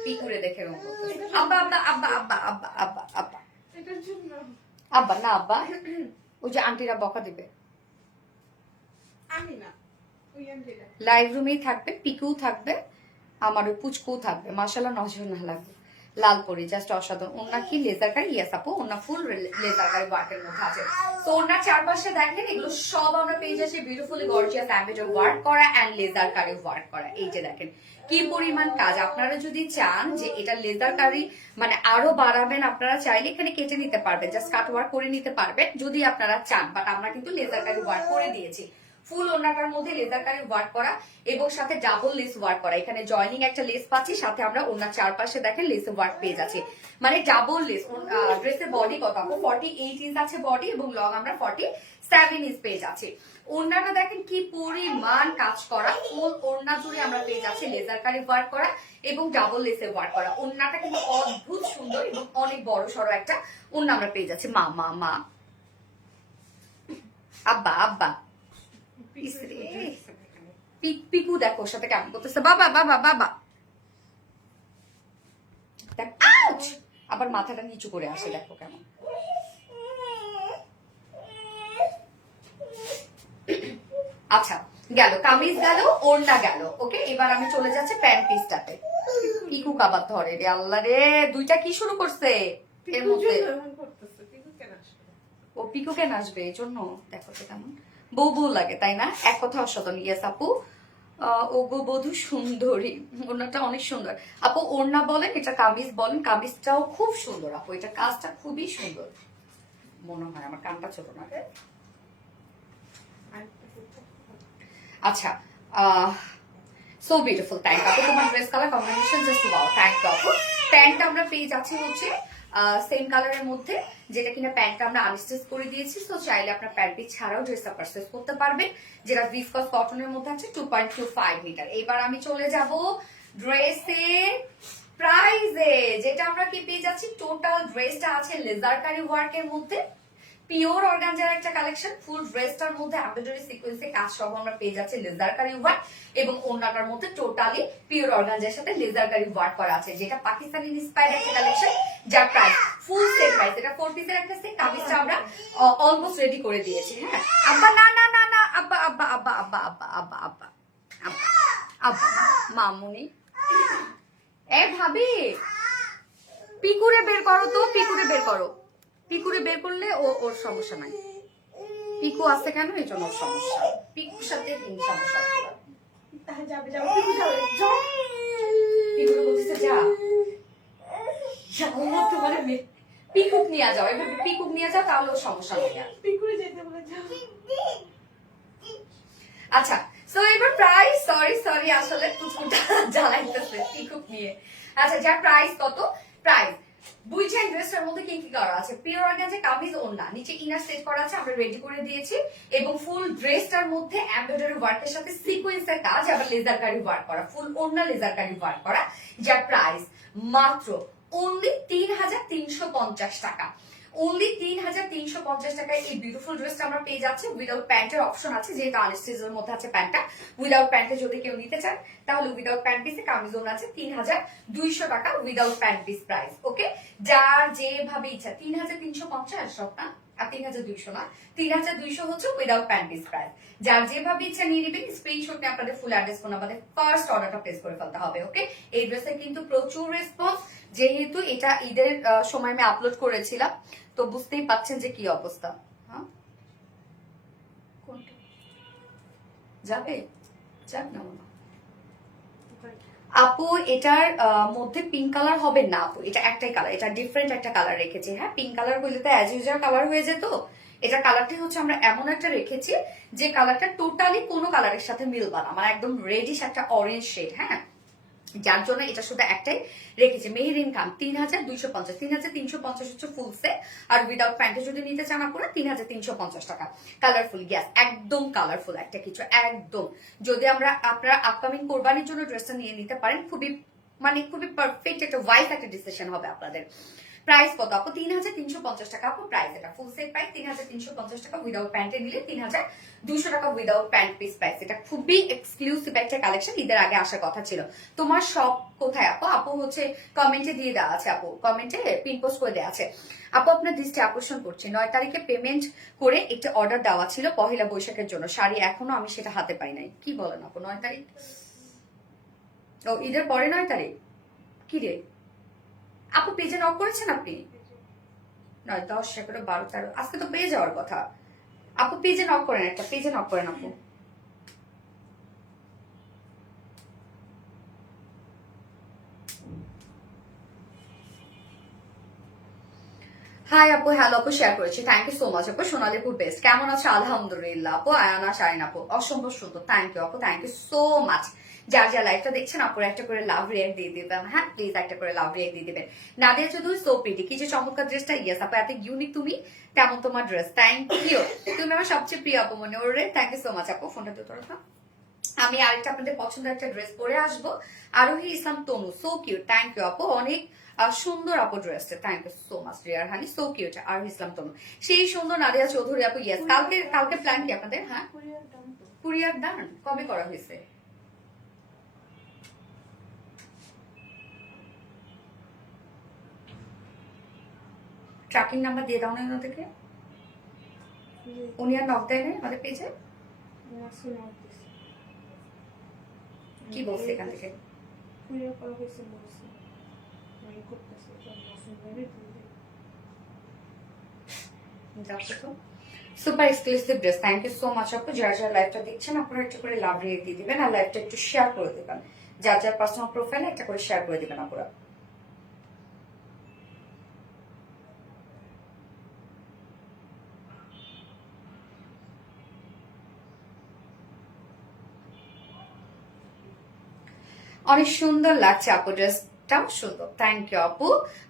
পিকুরে দেখে রং করতেছে। আব্বা আব্বা আব্বা আব্বা আব্বা আব্বা আব্বা আব্বা না আব্বা, ওই যে আন্টিরা বকা দিবে। আমি না, লাইভ রুমেই থাকবে, পিকুও থাকবে, আমার ওই পুচকুও থাকবে। মাশাআল্লাহ নজর না লাগবে। লাল পরি জাস্ট অসাধারণ। ওন্না কি লেজার কারি? ইয়েস আপু ওন্না ফুল লেজার কারি ওয়ার্কের মধ্যে আছে। তো ওন্নার চারপাশে দেখেন এগুলো সব আমরা পেয়ে যাচ্ছি বিউটিফুলি গর্জিয়াস এমব্রয়ডারি ওয়ার্ক করা এন্ড লেজার কারি ওয়ার্ক করা। এই যে দেখেন কি পরিমাণ কাজ। আপনারা যদি চান যে এটা লেজার কারি মানে আরো বাড়াবেন, আপনারা চাইলে এখানে কেটে নিতে পারবেন, জাস্ট কাট ওয়ার্ক করে নিতে পারবেন যদি আপনারা চান। বাট আমরা কিন্তু লেজার কারি ওয়ার্ক করে দিয়েছি। ফুল ওড়নাটার মধ্যে লেজার কারি ওয়ার্ক করা এবং সাথে ডাবল লেস ওয়ার্ক করা। এখানে জয়নিং একটা লেস পাচ্ছি, সাথে আমরা ওড়নার চারপাশে দেখেন লেসে ওয়ার্ক পেয়ে যাচ্ছি, মানে ডাবল লেস। ড্রেসের বডি কত আপু? 48 ইঞ্চ আছে বডি এবং লং আমরা 47 ইঞ্চ পেয়ে যাচ্ছি। ওড়নাটা দেখেন কি পরিমাণ কাজ করা, ফুল ওড়না জুড়ে আমরা পেয়ে যাচ্ছি লেজার কারি ওয়ার্ক করা এবং ডাবল লেসে ওয়ার্ক করা। ওড়নাটা কিন্তু অদ্ভুত সুন্দর এবং অনেক বড় সড়ো একটা ওড়না আমরা পেয়ে যাচ্ছি। মা মা মা আব্বা আব্বা পিকু দেখো ওর সাথে কেমন করতেছে, বাবা বাবা বাবা দেখ, আবার মাথাটা নিচু করে আসে, দেখো কেমন। আচ্ছা গেল কামিজ, গেল ওড়না গেল। ওকে, এবার আমি চলে যাচ্ছি প্যান্ট পিসটাতে। পিকু কাবার ধরে রে আল্লাহ রে, দুইটা কি শুরু করছে এর মধ্যে। ও পিকু কেন আসবে এই জন্য, দেখো তো কেমন বউ বউ লাগে তাই না? এক কথা অসতন। ইয়েস আপু, ওগো বধূ সুন্দরী, ওড়নাটা অনেক সুন্দর আপু। ওড়না বলেন, এটা কামিজ বলেন, কামিজটাও খুব সুন্দর আপু, এটা কাজটা খুবই সুন্দর মনে হয়। আমার কানটা ছোট না। আচ্ছা, সো বিউটিফুল। থ্যাংক আপু, তোমার dress colour combination just wow. Thank আপু। প্যান্ট আমরা পেয়ে যাচ্ছি হচ্ছে সেম কালারের মধ্যে, যেটা কিনা প্যান্টটা আমরা আনস্টিচ করে দিয়েছি। সো চাইলে আপনার প্যান্ট পিস ছাড়াও ড্রেসটা পারচেজ করতে পারবেন, যেটা ভিসকস কটনের মধ্যে আছে 2.25 মিটার। এবার আমি চলে যাব ড্রেসের প্রাইজে, যেটা আমরা কি পেয়ে যাচ্ছি। টোটাল ড্রেসটা আছে লেজার কারি ওয়ার্কের মধ্যে, পিওর অর্গানজার একটা কালেকশন। ফুল ড্রেসটার মধ্যে এমব্রয়ডারি সিকোয়েন্সে কাজ সহ আমরা পেয়ে যাচ্ছি লেজার কারি ওয়ার্ক, এবং ওড়নাটার মধ্যে টোটালি পিওর অর্গানজার সাথে লেজার কারি ওয়ার্ক করা আছে, যেটা পাকিস্তানি ইন্সপায়ার্ড একটা কালেকশন, যার প্রাইস ফুল সেট প্রাইস। এটা 4 পিসের একটা সেট। কামিজটা আমরা অলমোস্ট রেডি করে দিয়েছি। হ্যাঁ আব্বা, না না না না আব্বা আব্বা আব্বা আব্বা আব্বা আব্বা আব্বা আব্বা আব্বা মামুনি, এ ভাবি পিকুরে বের করো তো, পিকুরে বের করো। পিকুরে বের করলে ওর সমস্যা নাই। পিকু আছে কেন, এই জন্য ওর সমস্যা। পিকুর সাথে সমস্যা যাবে যাবে, পিকু যাবে, পিকুরে বলতেছে যা, তোমার পিকুক নিয়ে যাও, এবার পিকুক নিয়ে যাও, তাহলে ওর সমস্যা নেই। পিকুরে যেতে বলে যাও। আচ্ছা, সো এবার প্রাইস, সরি সরি আসলে পুচকুটা জ্বালাইতেছে পিকুক নিয়ে। আচ্ছা, যার প্রাইস কত? প্রাইস বুঝছেন ড্রেসটার মধ্যে কি কি করা আছে। পিওর অর্গানজা কামিজ ওড়না, নিচে ইনার সেট করা আছে, আমরা রেডি করে দিয়েছি, এবং ফুল ড্রেসটার মধ্যে এমব্রয়ডারি ওয়ার্কের সাথে সিকোয়েন্সের কাজ, আবার লেজার কারি ওয়ার্ক করা, ফুল ওড়না লেজার কারি ওয়ার্ক করা, যার প্রাইস মাত্র অনলি ৩৩৫০ টাকা। অনলি ৩৩৫০ টাকায় এই বিউটিফুল ড্রেসটা আমরা পেয়ে যাচ্ছি। উইদাউট প্যান্টের অপশন আছে, যেহেতু আনস্টিচের মধ্যে আছে প্যান্টটা। উইদাউট প্যান্টে যদি কেউ নিতে চান, তাহলে উইদাউট প্যান্ট পিসে কামিজ ওড়না আছে ৩২০০ টাকা উইদাউট প্যান্ট পিস প্রাইস। ওকে, যার যেভাবে ইচ্ছা ৩৩৫০ সব না, আর ৩২০০ না, ৩২০০ হচ্ছে উইদাউট প্যান্ট পিস প্রাইস। যার যেভাবে ইচ্ছা নিয়ে নেবেন, স্ক্রিনশট নিয়ে আপনাদের ফুল অ্যাড্রেস ফোন আমাদের ফার্স্ট অর্ডারটা প্লেস করে ফেলতে হবে। ওকে, এই ড্রেসে কিন্তু প্রচুর রেসপন্স, যেহেতু এটা ঈদের সময় আমি আপলোড করেছিলাম, তো বুঝতেই পাচ্ছেন যে কি অবস্থা। হ্যাঁ, কোনটা যাবে, যাক না আপু। এটার মধ্যে পিঙ্ক কালার হবে না আপু, এটা একটাই কালার, এটা ডিফারেন্ট একটা কালার রেখেছি। হ্যাঁ, পিঙ্ক কালার হইলে তো অ্যাজ ইউজুয়াল কালার হয়ে যেত। এটা কালারটি হচ্ছে আমরা এমন একটা রেখেছি যে কালারটা টোটালি কোনো কালারের সাথে মিলবে না, মানে একদম রেডিশ একটা অরেঞ্জ শেড। হ্যাঁ, যার জন্য এটা শুধু একটাই রেখেছে। মেহেরিন খান ৩২৫০, ৩৩৫০ হচ্ছে ফুল সেট, আর উইদাউট প্যান্টে যদি নিতে চান আপনারা ৩৩৫০ টাকা। কালারফুল, গ্যাস একদম কালারফুল একটা কিছু একদম। যদি আপনারা আপকামিং কোরবানির জন্য ড্রেসটা নিয়ে নিতে পারেন, খুবই মানে খুবই পারফেক্ট একটা ওয়াইজ একটা ডিসিশন হবে আপনাদের। প্রাইস কত আপু? ৩৩৫০ টাকা আপু প্রাইস। এটা ফুল সেট প্রাইস ৩৩৫০ টাকা, উইদাউট প্যান্টে নিলে ৩২০০ টাকা উইদাউট প্যান্ট পিস প্রাইস। এটা খুবই এক্সক্লুসিভ একটা কালেকশন, ঈদের আগে আসার কথা ছিল। তোমার শপ কোথায় আপু? আপু হচ্ছে কমেন্টে দিয়ে দেওয়া আছে, আপু কমেন্টে পিন পোস্ট করে দেওয়া আছে। আপু আপনার দৃষ্টি আকর্ষণ করছে, ৯ তারিখে পেমেন্ট করে একটা অর্ডার দেওয়া ছিল পহেলা বৈশাখের জন্য শাড়ি, এখনো আমি সেটা হাতে পাই নাই। কি বলেন আপু, ৯ তারিখ? ও ঈদের পরে ৯ তারিখ? কি রে আপু, পেজে নক করেছেন আপনি? ৯, ১০, ১১, ১২, ১৩, আজকে তো পেয়ে যাওয়ার কথা। আপু পেজে নক করেন, একটা পেজে নক করেন আপু। হাই আপু, হ্যালো আপু, শেয়ার করেছি, থ্যাংক ইউ সো মাচ আপু। সোনালীপুর বেস্ট, কেমন আছে? আলহামদুলিল্লাহ আপু। আয়ানা শাইন আপু, অসম্ভব সুন্দর, থ্যাংক ইউ আপু, থ্যাংক ইউ সো মাচ। যার যা লাইফটা দেখছেন আপুর একটা করে লাভ রিয়েক্ট দিয়ে দিবেন, হ্যাঁ প্লিজ একটা করে লাভ রিয়েক্ট দিয়ে দিবেন। নাদিয়া চৌধুরী, সো প্রিটি, কি যে চমৎকার ড্রেসটা। ইয়েস আপু, এত ইউনিক তুমি, তেমন তোমার ড্রেস, থ্যাংক ইউ। তুমি আমার সবচেয়ে প্রিয় আপু মনে ওরে, থ্যাংক ইউ সো মাচ আপু। ফোনটা তো তোর, আমি আরেকটা আপনাদের পছন্দের একটা ড্রেস পরে আসবো। Arohi Islam Tanu, so cute, thank you আপু, অনেক সুন্দর আপু ড্রেসটা, থ্যাংক ইউ সো মাচ রিয়ার হানি, সো কিউট। আরোহী ইসলাম তনু, সেই সুন্দর নাদিয়া চৌধুরী আপু। ইয়েস, কালকে প্ল্যান কি আপনাদের? হ্যাঁ, কুরিয়ার ডান কবে করা হয়েছে? ট্র্যাকিং নাম্বার দিয়ে দাও না ওনাদেরকে। উনি আর নক দেয় না আমাদের পেজে? কি বলছে এখান থেকে? Super exclusive dress, thank you so much আপু। যার যার লাইভটা দেখছেন আপনারা একটা করে লাভ রিয়েক্ট দিয়ে দিবেন, আর লাইভটা একটু শেয়ার করে দেবেন। যার যার পার্সোনাল প্রোফাইলে একটা করে শেয়ার করে দিবেন আপনারা। অনেক সুন্দর লাগছে আপু, ড্রেসটাও সুন্দর, থ্যাংক ইউ আপু।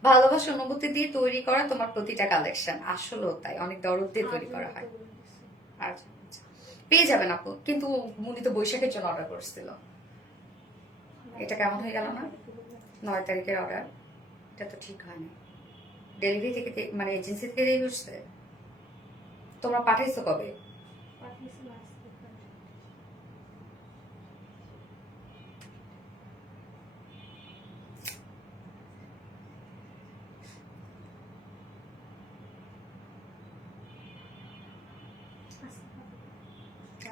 ভালোবাসা অনুভূতি দিয়ে তৈরি করা তোমার প্রতিটা কালেকশন, আসলেও তাই, অনেক দরদ দিয়ে তৈরি করা হয়। আচ্ছা আচ্ছা, পেয়ে যাবেন আপু, কিন্তু মুনি তো বৈশাখের জন্য অর্ডার করছিল। এটা কেমন হয়ে গেল না? 9 তারিখের অর্ডার, এটা তো ঠিক হয়নি। ডেলিভারি থেকে মানে এজেন্সি থেকে দেরি করছে। তোমরা পাঠাইছো কবে?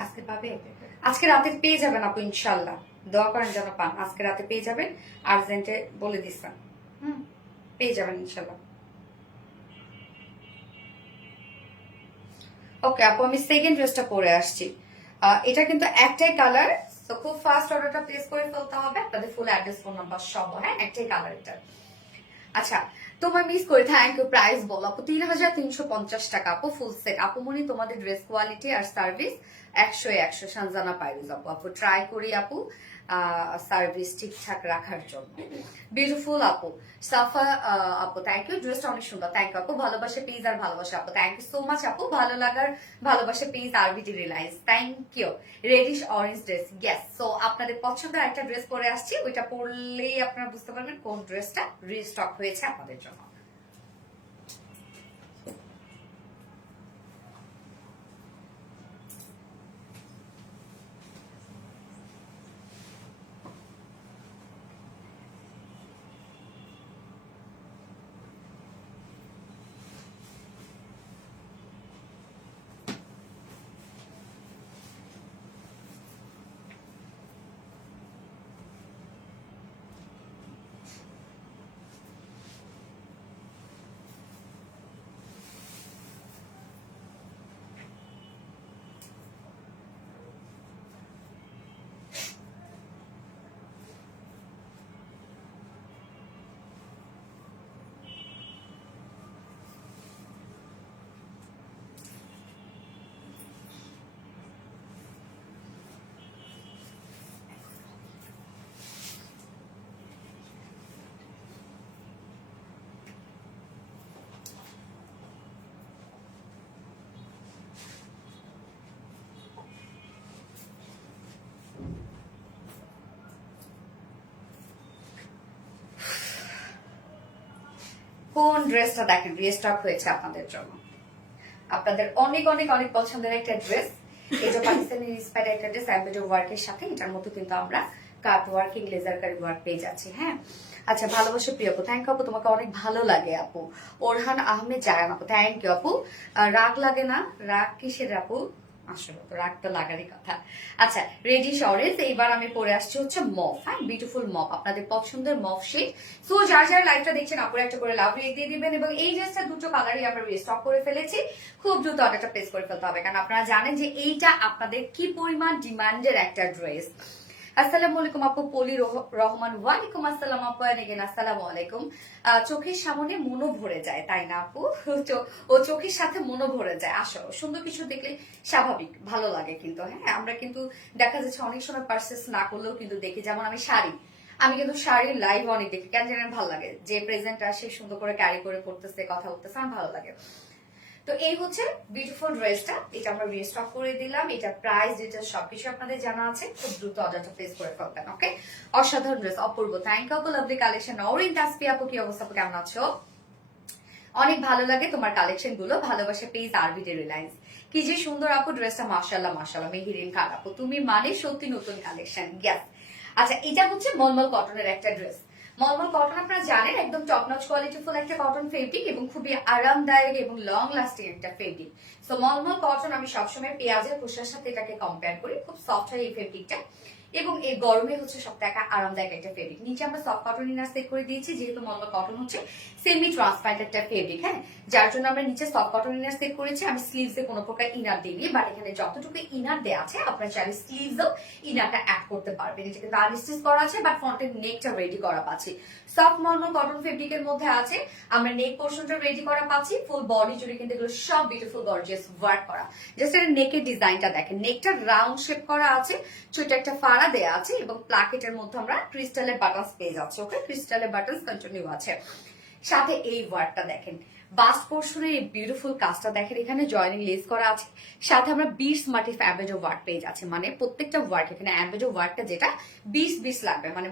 আজকে পাবে, আজকে রাতে পেয়ে যাবেন আপু ইনশাল্লাহ। দোয়া করেন যেন পান, আজকে রাতে পেয়ে যাবেন। আর্জেন্টে বলে দিচ্ছেন, পেয়ে যাবেন ইনশাল্লাহ। ওকে আপু, আমি সেকেন্ড ড্রেসটা পরে আসছি। এটা কিন্তু একটাই কালার, তো খুব ফাস্ট অর্ডারটা প্লেস করে ফেলতে হবে, আপনাদের ফুল অ্যাড্রেস ফোন নাম্বার সহ, হ্যাঁ একটাই কালার এটা। আচ্ছা, তোমার মিস করে, থ্যাংক ইউ। প্রাইস বলো আপু? 3,350 টাকা আপু, ফুল সেট। আপু মনি তোমাদের ড্রেস কোয়ালিটি আর সার্ভিস 100/100। সানজানা পাইরুজ আপু, আপু ট্রাই করি আপু সার্ভিস ঠিকঠাক রাখার জন্য। বিউটিফুল আপু। সাফা আপু, থ্যাংক ইউ, ড্রেসটা অনেক সুন্দর, থ্যাংক ইউ আপু। ভালোবাসা পেজ আর ভালোবাসা আপু, থ্যাংক ইউ সো মাচ আপু। ভালো লাগার ভালোবাসা পেজ আরবিটি রিলাইজ, thank you. Reddish orange dress, yes. So আপনাদের পছন্দের একটা ড্রেস পরে আসছি, ওইটা পরলেই আপনারা বুঝতে পারবেন কোন ড্রেসটা রিস্টক হয়েছে আপনাদের জন্য। কোন ড্রেসটা দেখেন রিস্টক হয়েছে আপনাদের জন্য, আপনাদের অনেক অনেক অনেক পছন্দের একটা ড্রেস। এই যে পাকিস্তানি ইন্সপায়ার্ড একটা ড্রেস এমব্রয়ডারি ওয়ার্কের সাথে, এটার মধ্যে কিন্তু আমরা কাট ওয়ার্কিং লেজার কারি ওয়ার্ক পেয়ে যাচ্ছি, হ্যাঁ। আচ্ছা, ভালোবাসা প্রিয় আপু, থ্যাংক ইউ আপু, তোমাকে অনেক ভালো লাগে আপু। ওরহান আহমেদ জায়ান আপু, থ্যাংক ইউ আপু। রাগ লাগে না? রাগ কিসের আপু? আসলে তো রাগ তো লাগারই কথা। আচ্ছা, রেডিশ অরেঞ্জ, এইবার আমি পরে আসছি হচ্ছে মফ, হ্যাঁ বিউটিফুল মফ, আপনাদের পছন্দের মফ শেড। সো যার যার লাইভটা দেখছেন আপুরা একটা করে লাভ রেক দিয়ে দিবেন, এবং এই ড্রেসটা দুটো কালারই আমরা রিস্টক করে ফেলেছি, খুব দ্রুত অর্ডারটা প্লেস করে ফেলতে হবে, কারণ আপনারা জানেন যে এইটা আপনাদের কি পরিমাণ ডিমান্ডের একটা ড্রেস। আসসালামু আলাইকুম আপু পলি রহমান। ওয়ালাইকুম আসসালাম আপু। এগেন আসসালামু আলাইকুম। চোখের সামনে মনও ভরে যায়, তাই না আপু? ও চোখের সাথে মনও ভরে যায়। আসলে সুন্দর কিছু দেখলে স্বাভাবিক ভালো লাগে, কিন্তু হ্যাঁ আমরা কিন্তু দেখা যাচ্ছে অনেক সময় পারচেস না করলেও কিন্তু দেখি, যেমন আমি কিন্তু শাড়ির লাইভ অনেক দেখি, কেন জানেন ভালো লাগে, যে প্রেজেন্ট আসে সুন্দর করে ক্যারি করে পড়তেছে, কথা বলতেছে, আমার ভালো লাগে। তো এই হচ্ছে বিউটিফুল ড্রেসটা, এটা আমরা রিস্টক করে দিলাম। এটা প্রাইস ডিটেইলস সবকিছু আপনাদের জানা আছে, খুব দ্রুত অর্ডারটা প্লেস করে ফেলবেন। ওকে, অসাধারণ ড্রেস, অপূর্ব। থ্যাংক ইউ আপু, লাভলি কালেকশন। অরিন তাসফি আপু, কি অবস্থা আপু, কেমন আছো? অনেক ভালো লাগে তোমার কালেকশন গুলো, ভালোবাসা পেজ আরবিডে রিলায়েন্স। কি যে সুন্দর আপু ড্রেসটা, মাশাআল্লাহ মাশাআল্লাহ। মেহিরিন খান আপু, তুমি মানে সত্যি নতুন কালেকশন। ইয়াস। আচ্ছা, এটা হচ্ছে মলমল কটনের একটা ড্রেস। মলমল কটন আপনারা জানেন, একদম টপ নচ কোয়ালিটিফুল একটা কটন ফেব্রিক এবং খুবই আরামদায়ক এবং লং লাস্টিং একটা ফেব্রিক। সো মলমল কটন আমি সবসময় পেঁয়াজের খোসার সাথে এটাকে কম্পেয়ার করি, খুব সফট হয় এই ফেব্রিকটা এবং এই গরমে হচ্ছে সবথেকে আরামদায়ক একটা ফেব্রিক। নিচে আমরা সফট কটন ইনার সেট করে দিয়েছি, যেহেতু মলমল কটন হচ্ছে সেমি ট্রান্সপারেন্ট একটা ফেব্রিক, হ্যাঁ, যার জন্য আমরা নিচে সফট কটন ইনার সেট করেছি। আমি স্লিভসে কোনো প্রকার ইনার দিইনি, বাট এখানে যতটুকু ইনার দেওয়া আছে আপনারা চাইলে স্লিভসেও ইনারটা অ্যাড করতে পারবেন। এটা কিন্তু আনস্টিচ করা আছে, বাট ফ্রন্টের নেকটা রেডি করা পাচ্ছি। সফট মলমল কটন ফেব্রিকের মধ্যে আছে, আমরা নেক পোর্শনটা রেডি করা পাচ্ছি। ফুল বডি জুড়ে কিন্তু এগুলো সব বিউটিফুল গর্জিয়াস ওয়ার্ক করা। জাস্ট এটা নেকের ডিজাইনটা দেখেন, নেকটা রাউন্ড শেপ করা আছে, ছোট একটা ফাড়া দেয়া আছে এবং প্লাকেটের মধ্যে আমরা ক্রিস্টালের বাটনস পেয়ে যাচ্ছি। ওকে, ক্রিস্টালের বাটনস কন্টিনিউ আছে। সাথে এই ওয়ার্কটা দেখেন, বাস্ট পোর্শনের এই বিউটিফুল কাজটা দেখেন, এখানে জয়েনিং লেস করা আছে, সাথে আমরা 20 মাটিফ অ্যাম্বেজো ওয়ার্ক পেয়ে যাচ্ছে। মানে প্রত্যেকটা ওয়ার্ক, এখানে অ্যাম্বেজো ওয়ার্কটা যেটা 20 লাগবে, মানে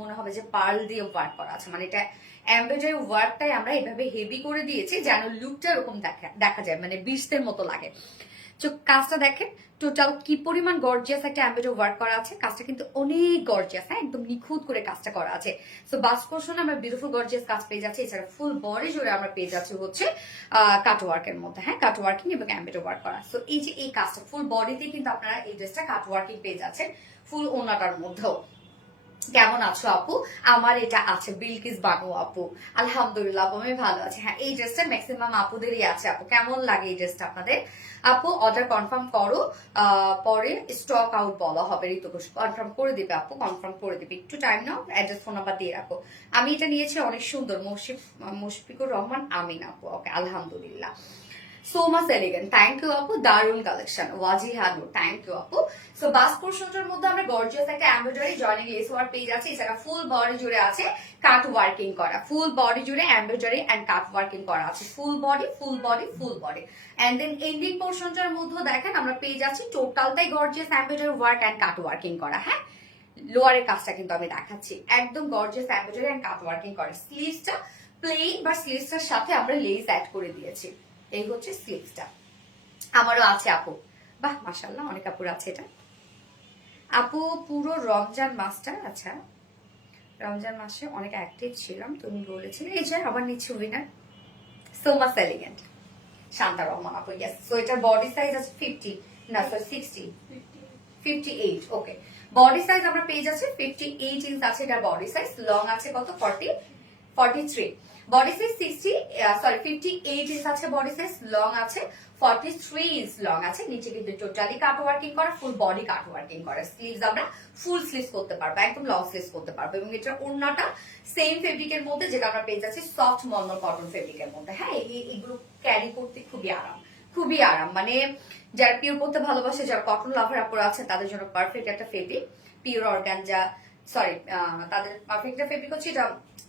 মনে হবে যে পার্ল দিয়ে ওয়ার্ক করা আছে। মানে এটা অ্যাম্বেজো ওয়ার্কটাই আমরা এভাবে হেভি করে দিয়েছি যেন লুকটা এরকম দেখা যায়, মানে 20 মতো লাগে। কাজটা দেখেন টোটাল কি পরিমাণ গর্জিয়াস একটা অ্যাম্বেজো ওয়ার্ক করা আছে। কাজটা কিন্তু অনেক গর্জিয়াস, হ্যাঁ, একদম নিখুঁত করে কাজটা করা আছে। সো বাস পোর্শনে আমরা বিউটিফুল গর্জিয়াস কাজ পেয়ে যাচ্ছি। এছাড়া ফুল বডি জুড়ে আমরা পেয়ে যাচ্ছি হচ্ছে কাট ওয়ার্কের মধ্যে, হ্যাঁ, কাট ওয়ার্কিং এবং অ্যাম্বেজো ওয়ার্ক করা। সো এই যে এই কাজটা ফুল বডিতে কিন্তু আপনারা এই ড্রেসটা কাট ওয়ার্কিং পেয়ে যাচ্ছেন, ফুল ওনাটার মধ্যেও। কেমন আছো আপু? আমার এটা আছে বিলকিস বানু আপু। আলহামদুলিল্লাহ আপু, আমি ভালো আছি। হ্যাঁ, এই ড্রেসটা ম্যাক্সিমাম আপুদেরই আছে আপু। কেমন লাগে এই ড্রেসটা আপনাদের? আপু অর্ডার কনফার্ম করো, পরে স্টক আউট বলা হবে। ঋতু কনফার্ম করে দিবে আপু, কনফার্ম করে দিবে, একটু টাইম নাও, অ্যাড্রেস ফোন নাম্বার দিয়ে রাখো। আমি এটা নিয়েছি, অনেক সুন্দর। মুশফিকুর রহমান আমিন আপু। ওকে, আলহামদুলিল্লাহ। So much elegant, thank you আপু। দারুন কালেকশন, ওয়াজিহানু, থ্যাংক ইউ আপু। সো বাস পোর্শনটার মধ্যে আমরা গর্জিয়াস একটা এমব্রয়ডারি জয়েনিং লেস ওয়ার্ক পেয়ে যাচ্ছি। এছাড়া ফুল বডি জুড়ে আছে কাট ওয়ার্কিং করা, ফুল বডি জুড়ে এমব্রয়ডারি এন্ড কাট ওয়ার্কিং করা আছে। Full body full body full body and then ending পোর্শনটার মধ্যে দেখেন আমরা পেয়ে যাচ্ছি টোটালটাই gorgeous embroidery work and cut working করা। হ্যাঁ, লোয়ারের কাজটা কিন্তু আমি দেখাচ্ছি, একদম gorgeous embroidery and cut working করা। স্লিভসটা প্লেন, বা স্লিভসটার সাথে আমরা লেস অ্যাড করে দিয়েছি। এই হচ্ছে স্লিভসটা। আমারও আছে আপু। বাহ, মাশাআল্লাহ, অনেক আপুর আছে এটা। আপু পুরো রমজান মাসটা, আচ্ছা রমজান মাসে অনেক অ্যাক্টিভ ছিলাম, তুমি বলেছিলে। এই যে আবার নিচ্ছি winner, so much elegant, Shanta Rahman আপু। ইয়েস। সো এটার বডি সাইজ আছে 50, না সরি 60, 58। ওকে, বডি সাইজ আমরা পেয়ে যাচ্ছি 58 ইঞ্চ আছে এটার বডি সাইজ। লং আছে কত? 43। বডি সাইজ 58 ইঞ্চ আছে বডি সাইজ। লং আছে 43 ইঞ্চ লং আছে। নিচে কিন্তু টোটালি কাট ওয়ার্কিং করা, ফুল বডি কাট ওয়ার্কিং করা। স্লিভস আমরা ফুল স্লিভস করতে পারবো, একদম লং স্লিভস করতে পারবো। এবং এটার ওড়নাটা সেম ফেব্রিকের মধ্যে, যেটা আমরা পেয়ে যাচ্ছি সফট মলমল কটন ফেব্রিকের মধ্যে। হ্যাঁ, এগুলো ক্যারি করতে খুবই আরাম, খুবই আরাম। মানে যারা পিওর করতে ভালোবাসে, যারা কটন লাভার আপুরা আছে, তাদের জন্য পারফেক্ট একটা ফেব্রিক। পিওর অর্গানজা, সরি, তাদের পারফেক্ট একটা ফেব্রিক হচ্ছে এটা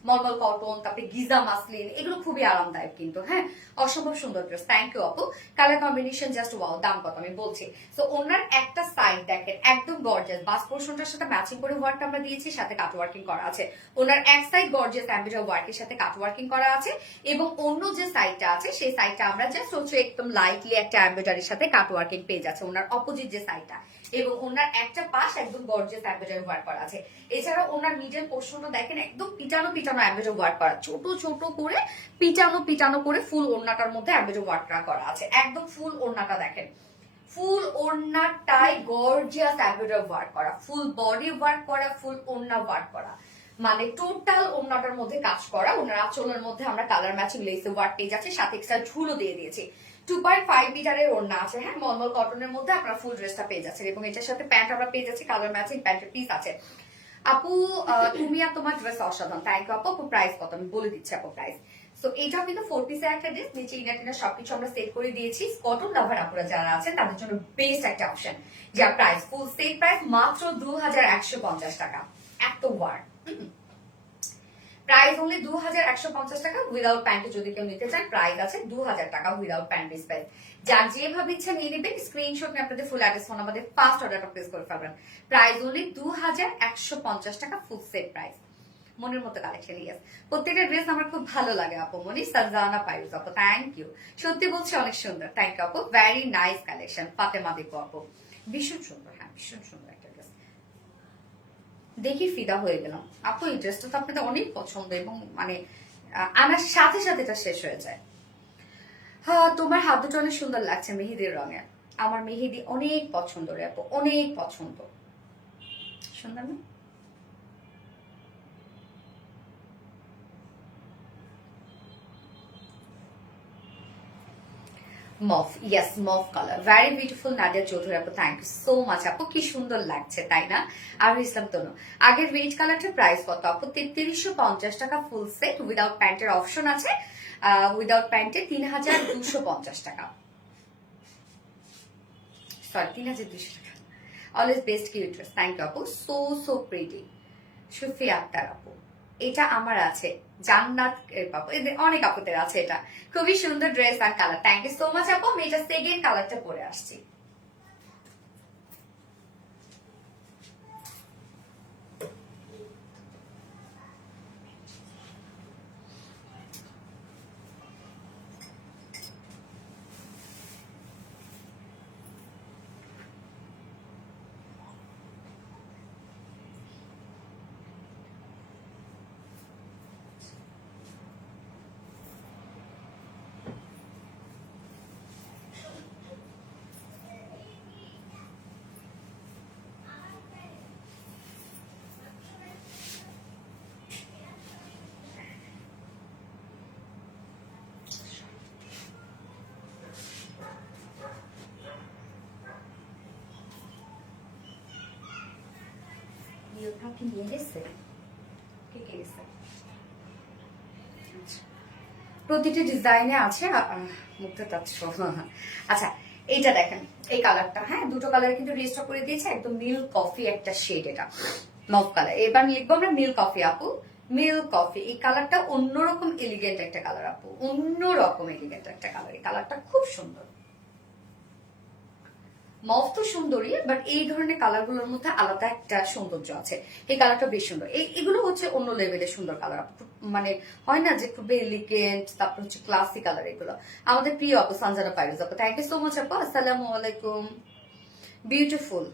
মলমল কটন, তারপরে গিজা মাসলিন, এগুলো খুবই আরামদায়ক কিন্তু। হ্যাঁ, অসম্ভব সুন্দর ড্রেস। থ্যাংক ইউ আপু। Colour combination just wow. দাম কত আমি বলছি। সো ওনার একটা সাইড দেখেন, একদম গর্জিয়াস, বাস পোর্শনটার সাথে ম্যাচিং করে ওয়ার্ক আমরা দিয়েছি, সাথে কাট ওয়ার্কিং করা আছে। ওনার এক সাইড গর্জিয়াস এমব্রয়ডারি ওয়ার্কের সাথে কাট ওয়ার্কিং করা আছে, এবং অন্য যে সাইডটা আছে সেই সাইডটা আমরা জাস্ট হচ্ছে একদম লাইটলি একটা এমব্রয়ডারির সাথে কাট ওয়ার্কিং পেয়ে যাচ্ছে ওনার অপোজিট যে সাইডটা। এবং ওনার একটা পাশ একদম গর্জিয়াস এমব্রয়ডারি ওয়ার্ক করা আছে। এছাড়া ওনার মিডল পোর্শনটা দেখেন, একদম পিটানো পিটানো এমব্রয়ডারি ওয়ার্ক করা, ছোট ছোট করে পিটানো পিটানো করে ফুল ওড়নাটার মধ্যে এমব্রয়ডারি ওয়ার্কটা করা আছে। একদম ফুল ওড়নাটা দেখেন, ফুল ওড়নাটাই গর্জিয়াস এমব্রয়ডারি ওয়ার্ক করা, ফুল বডি ওয়ার্ক করা, ফুল ওড়না ওয়ার্ক করা, মানে টোটাল ওড়নাটার মধ্যে কাজ করা। ওনার আঁচলের মধ্যে আমরা কালার ম্যাচিং লেস ওয়ার্ক পেয়ে যাচ্ছে, সাথে এক্সট্রা ঝুলও দিয়ে দিয়েছি। 2.5 মিটারের ওড়না আছে, হ্যাঁ, মলমল কটনের মধ্যে আপনারা ফুল ড্রেসটা পেয়ে যাচ্ছেন এবং এটার সাথে প্যান্ট আমরা পেয়ে যাচ্ছি, কালার ম্যাচিং প্যান্টের পিস আছে। আপু তুমি আর তোমার ড্রেস অসাধারণ, থ্যাংক ইউ আপু। প্রাইস কত আমি বলে দিচ্ছি আপু প্রাইস। সো এইটাও কিন্তু 4 পিসের একটা ড্রেস, নিচে ইনার টিনার সবকিছু আমরা সেট করে দিয়েছি। কটন লাভার আপুরা যারা আছেন তাদের জন্য বেস্ট একটা অপশন, যার প্রাইস ফুল সেট প্রাইস মাত্র 2150 টাকা। এত ওয়ার প্রাইস অনলি 2150 টাকা উইদাউট প্যান্টে। যদি কেউ নিতে চান প্রাইস আছে 2000 টাকা উইদাউট প্যান্ট প্রাইস। যার যেভাবে ইচ্ছা নিয়ে নেবেন, স্ক্রিনশট নিয়ে আপনাদের ফুল অ্যাড্রেস ফোন আমাদের ফার্স্ট অর্ডারটা প্লেস করে ফেলবেন। প্রাইস অনলি 2150 টাকা ফুল সেট প্রাইস। মনের মতো কালেকশন, ইয়েস প্রত্যেকটা ড্রেস আমার খুব ভালো লাগে আপু। মনি সাজানা পাইরুজ আপু, থ্যাংক ইউ, সত্যি বলছি অনেক সুন্দর, থ্যাংক ইউ আপু, ভেরি নাইস কালেকশন। ফাতেমা দেখো আপু, ভীষণ সুন্দর, হ্যাঁ ভীষণ সুন্দর একটা ড্রেস, দেখি ফিদা হয়ে গেলাম আপু। এই ড্রেসটা তো আপনাদের অনেক পছন্দ এবং মানে আনার সাথে সাথে এটা শেষ হয়ে যায়। হ্যাঁ তোমার হাত দুটো অনেক সুন্দর লাগছে মেহেদির রঙে, আমার মেহেদি অনেক পছন্দ রে আপু, অনেক পছন্দ, সুন্দর না? Mauve, yes mauve colour, very beautiful Nadia Chowdhury আপু, থ্যাংক ইউ সো মাচ আপু। কি সুন্দর লাগছে তাই না? আর ইসলাম তনু, আগের রেড কালারটার প্রাইস কত আপু? 3350 টাকা ফুল সেট, উইদাউট প্যান্টের অপশন আছে, উইদাউট প্যান্টে 3250 টাকা, সরি 3200 টাকা। Always best cute dress, thank you আপু, so so pretty. Sufia Akter আপু, এটা আমার আছে, জান্নাত পাবো, অনেক আপুদের আছে, এটা খুবই সুন্দর ড্রেস আর colour, thank you so much আপু। আমি এটা সেকেন্ড কালারটা পরে আসছি। কি নিয়ে গেছে, কে কে গেছে? প্রতিটি ডিজাইনে আছে মুক্ত তাৎস। আচ্ছা এইটা দেখেন, এই কালারটা, হ্যাঁ দুটো কালার কিন্তু রেজিস্টার করে দিয়েছে, একদম মিল্ক কফি একটা শেড, এটা মফ কালার। এবার লিখবো আমরা মিল্ক কফি আপু, মিল্ক কফি। এই কালারটা অন্যরকম এলিগেন্ট একটা কালার আপু, অন্যরকম এলিগেন্ট একটা কালার, এই কালারটা খুব সুন্দর। মফ তো সুন্দরই, বাট এই ধরনের কালার গুলোর মধ্যে আলাদা একটা সৌন্দর্য আছে। এই কালারটা বেশ সুন্দর, এগুলো হচ্ছে অন্য লেভেলের সুন্দর কালার, মানে হয় না যে খুব এলিগেন্ট, তারপর হচ্ছে ক্লাসিক কালার এগুলো। আমাদের প্রিয় আপু সানজানা পাইরুজ আপু, থ্যাংক ইউ সো মাচ আপু, আসসালামু আলাইকুম। বিউটিফুল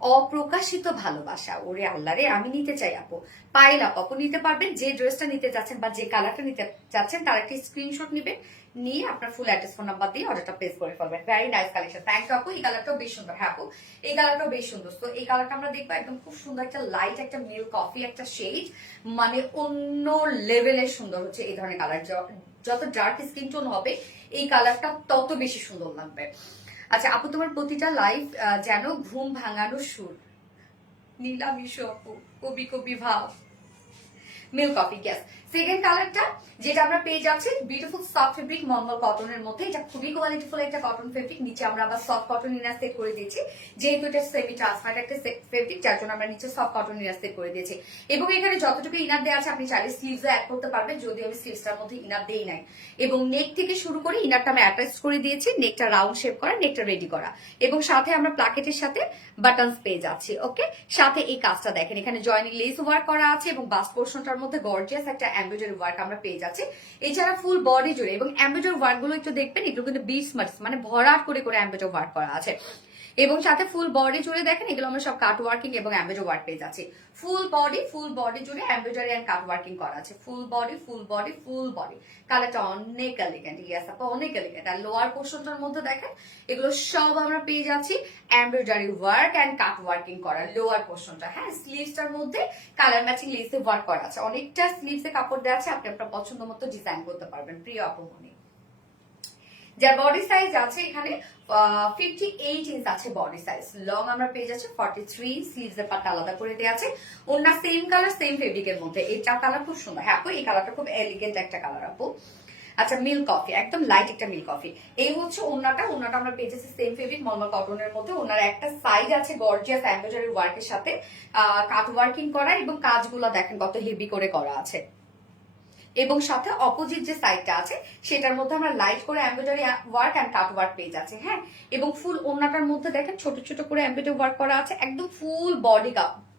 অপ্রকাশিত ভালোবাসা, ওরে আল্লাহ রে, আমি নিতে চাই আপু। পাইল আপু নিতে পারবেন, যে ড্রেসটা নিতে চাচ্ছেন বা যে কালারটা নিতে চাচ্ছেন তার একটা স্ক্রিনশট নিবেন, নিয়ে আপনার ফুল অ্যাড্রেস ফোন নাম্বার দিয়ে অর্ডারটা প্লেস করে ফেলবেন। Very nice collection, thank you আপু। এই কালারটাও বেশ সুন্দর, হ্যাঁ আপু এই কালারটাও বেশ সুন্দর। তো এই কালারটা আমরা দেখবো, একদম খুব সুন্দর একটা লাইট একটা মিল্ক কফি একটা শেড, মানে অন্য লেভেলের সুন্দর হচ্ছে এই ধরনের কালার। যত ডার্ক স্কিন টোন হবে এই কালারটা তত বেশি সুন্দর লাগবে। আচ্ছা আপু তোমার প্রতিটা লাইফ যেন ঘুম ভাঙানো সুর, নীলামিশু আপু, কবি কবি ভাব, মিল্ক কফি, গ্যাস। সেকেন্ড কালারটা যেটা আমরা পেয়ে যাচ্ছি বিউটিফুল সফট ফেব্রিক মলমল কটনের মধ্যে, এটা খুবই কোয়ালিটিফুল একটা কটন ফেব্রিক, নিচে আমরা আবার সফট কটন ইনার সেট করে দিয়েছি, যেহেতু এটা সেমি ট্রান্সপারেন্ট একটা ফেব্রিক, যার জন্য আমরা নিচে সফট কটন ইনার সেট করে দিয়েছি। এবং এখানে যতটুকু ইনার দেওয়া আছে আপনি চাইলে স্লিভস অ্যাড করতে পারবেন, যদি আমি স্লিভসটার মধ্যে ইনার দেই নাই। এবং নেক থেকে শুরু করে ইনারটা আমি অ্যাটাচ করে দিয়েছি, নেকটা রাউন্ড শেপ করা, নেকটা রেডি করা, এবং সাথে আমরা প্লাকেটের সাথে বাটনস পেয়ে যাচ্ছি। ওকে, সাথে এই কাজটা দেখেন, এখানে জয়নিং লেস ওয়ার্ক করা আছে এবং বাস্ট পোর্শনটার মধ্যে গর্জিয়াস একটা এমব্রয়ডারি ওয়ার্ক আমরা পেয়ে যাচ্ছি। এছাড়া ফুল বডি জুড়ে, এবং এমব্রয়ডারি ওয়ার্ক গুলো একটু দেখবেন, এগুলো কিন্তু বিটস মানে ভরাট করে করে এমব্রয়ডারি ওয়ার্ক করা আছে। এবং সাথে ফুল বডি জুড়ে দেখেন, এগুলো আমরা সব কাট ওয়ার্কিং এবং এমব্রয়ডারি ওয়ার্ক পেয়ে যাচ্ছি। ফুল বডি জুড়ে এমব্রয়ডারি এন্ড কাট ওয়ার্কিং করা আছে। ফুল বডি কালারটা অনেক এলিগেন্ট, ইয়েস আপা অনেক এলিগেন্ট। আর লোয়ার পোর্শনটার মধ্যে দেখেন, এগুলো সব আমরা পেয়ে যাচ্ছি embroidery work and cut working করা লোয়ার পোর্শনটা। হ্যাঁ, স্লিভসটার মধ্যে কালার ম্যাচিং লেসে ওয়ার্ক করা আছে, অনেকটা স্লিভসে কাপড় দেওয়া আছে, আপনি আপনার পছন্দ মতো ডিজাইন করতে পারবেন। প্রিয় আপুমনি, যার বডি সাইজ আছে এখানে 58 ইঞ্চ আছে বডি সাইজ। লং আমরা পেয়ে যাচ্ছি 43, স্লিভস এর পার্ট আলাদা করে দেওয়া আছে। ওন্না সেম কালার সেম ফেব্রিকের মধ্যে। এটা কালার খুব সুন্দর। হ্যাঁ আপু এই কালারটা খুব এলিগেন্ট একটা কালার আপু। আচ্ছা মিল্ক কফি, একদম লাইট একটা মিল্ক কফি। এই হচ্ছে ওন্নাটা আমরা পেয়ে যাচ্ছি সেম ফেব্রিক মলমল কটনের মধ্যে। ওনার একটা সাইজ আছে গর্জিয়াস এমব্রয়ডারি ওয়ার্কের সাথে কাট ওয়ার্কিং করা, এবং কাজগুলো দেখেন কত হেভি করে করা আছে। এবং সাথে অপোজিট যে সাইডটা আছে সেটার মধ্যে আমরা লাইট করে embroidery work and cut work পেয়ে যাচ্ছে। হ্যাঁ, এবং ফুল ওন্নাটার মধ্যে দেখেন ছোট ছোট করে এমব্রয়ডারি ওয়ার্ক করা আছে, একদম ফুল বডি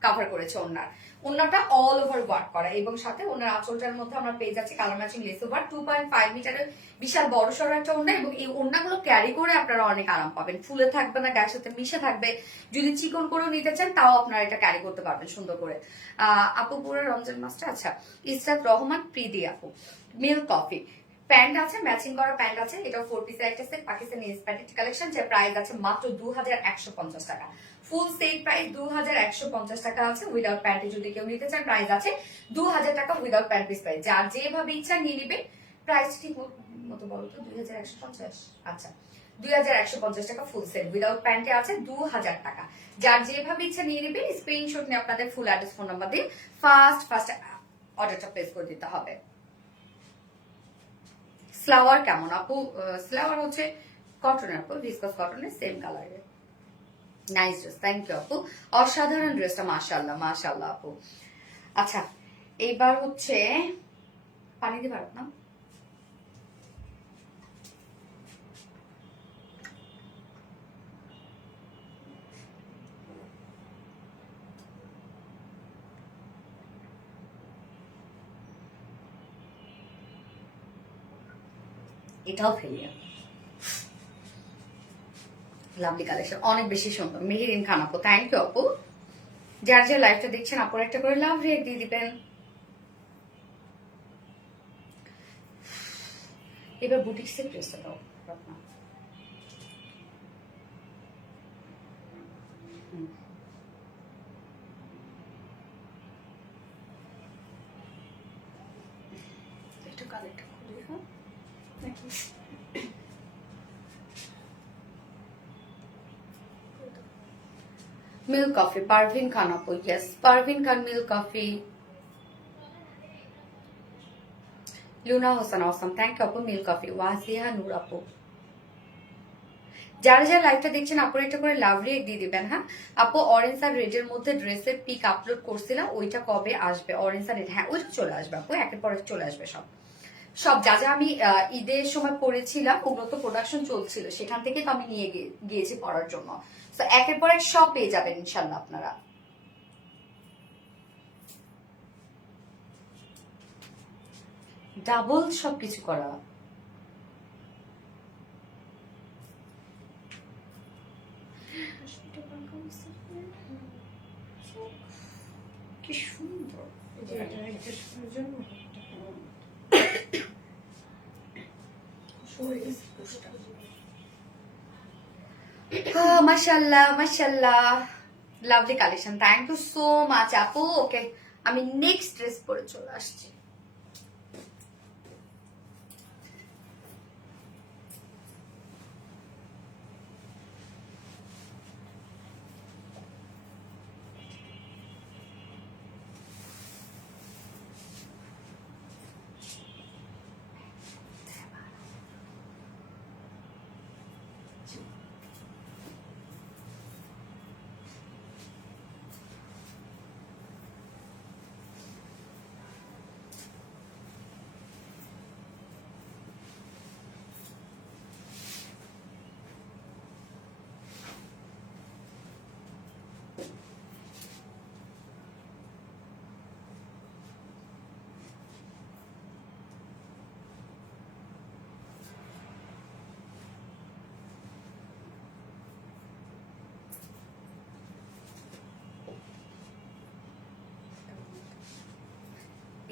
কভার করেছে ওন্নাটা অল ওভার ওয়ার্ক করা। এবং সাথে ওনার আঁচলটার মধ্যে আমরা পেয়ে যাচ্ছি কালার ম্যাচিং লেস ওভার। 2.5 মিটারের বিশাল বড় সড়ো একটা ওন্না, এবং এই ওন্নাগুলো ক্যারি করে আপনারা অনেক আরাম পাবেন। ফুলে থাকবে না, গায়ের সাথে মিশে থাকবে। যদি চিকন করেও নিতে চান তাও আপনারা এটা ক্যারি করতে পারবেন সুন্দর করে। আপু পুরো রমজান মাসটা আচ্ছা ইসরাত রহমান প্রীতি আপু। মিল্ক কফি প্যান্ট আছে, ম্যাচিং করা প্যান্ট আছে। এটা 4 পিসের একটা সেট, পাকিস্তানি ইন্সপায়ার্ড কালেকশন, যে প্রাইস আছে মাত্র 2150 টাকা। ফুল সেট প্রাইস 2150 টাকা আছে। উইদাউট প্যান্টে যদি কেউ নিতে চান প্রাইস আছে 2000 টাকা উইদাউট প্যান্ট পিস প্রাইস। যার যেভাবে ইচ্ছা নিয়ে নিবে। প্রাইস ঠিক মতো বলো তো 2150। আচ্ছা 2150 টাকা ফুল সেট, উইদাউট প্যান্টে আছে 2000 টাকা। যার যেভাবে ইচ্ছা নিয়ে নেবেন। স্ক্রিনশট নিয়ে আপনাদের ফুল অ্যাড্রেস ফোন নাম্বার দিয়ে ফার্স্ট অর্ডারটা প্লেস করে দিতে হবে। স্লাওয়ার কেমন আপু? স্লাওয়ার হচ্ছে কটনের আপু, ভিসকাস কটনের সেম কালারের। নাইস ড্রেস, থ্যাংক ইউ আপু। অসাধারণ ড্রেসটা, মাশাআল্লাহ মাশাআল্লাহ আপু। আচ্ছা এইবার হচ্ছে পানি দিবার না, এটাও ফেলিয়া। লাভলি কালেকশন, অনেক বেশি সুন্দর। মেহেরিন খান আপু, থ্যাংক ইউ আপু। যার যে লাইফটা দেখছেন আপুর একটা করে লাভ রেক দিয়ে দিবেন। এবার বুটিক্সের ড্রেসটা দাও রত্না। একটু কালেক্ট করি। হ্যাঁ মিল্ক কফি পারভিন খান আপু, yes Parvin Khan milk coffee. Luna Hossain অসম, থ্যাংক ইউ আপু মিল্ক কফি। ওয়াজিয়া নূর আপু। যারা যারা লাইভটা দেখছেন আপুর একটা করে লাভ রেক দিয়ে দিবেন। হ্যাঁ আপু অরেঞ্জ আর রেড এর মধ্যে ড্রেসের পিক আপলোড করছিলাম, ওইটা কবে আসবে? অরেঞ্জ আর রেড, হ্যাঁ ওইটা চলে আসবে আপু, একের পর চলে আসবে সব। সব যা যা আমি ঈদের সময় পরেছিলাম ওগুলো তো প্রোডাকশন চলছিল, সেখান থেকে তো আমি নিয়ে গিয়েছি পড়ার জন্য। তো একের পর এক সব পেয়ে যাবেন ইনশাল্লাহ আপনারা। ডাবল সবকিছু করা। কি সুন্দর মাশাআল্লাহ মাশাআল্লাহ, lovely collection, thank you so much আপু। ওকে আমি নেক্সট ড্রেস পরে চলে আসছি।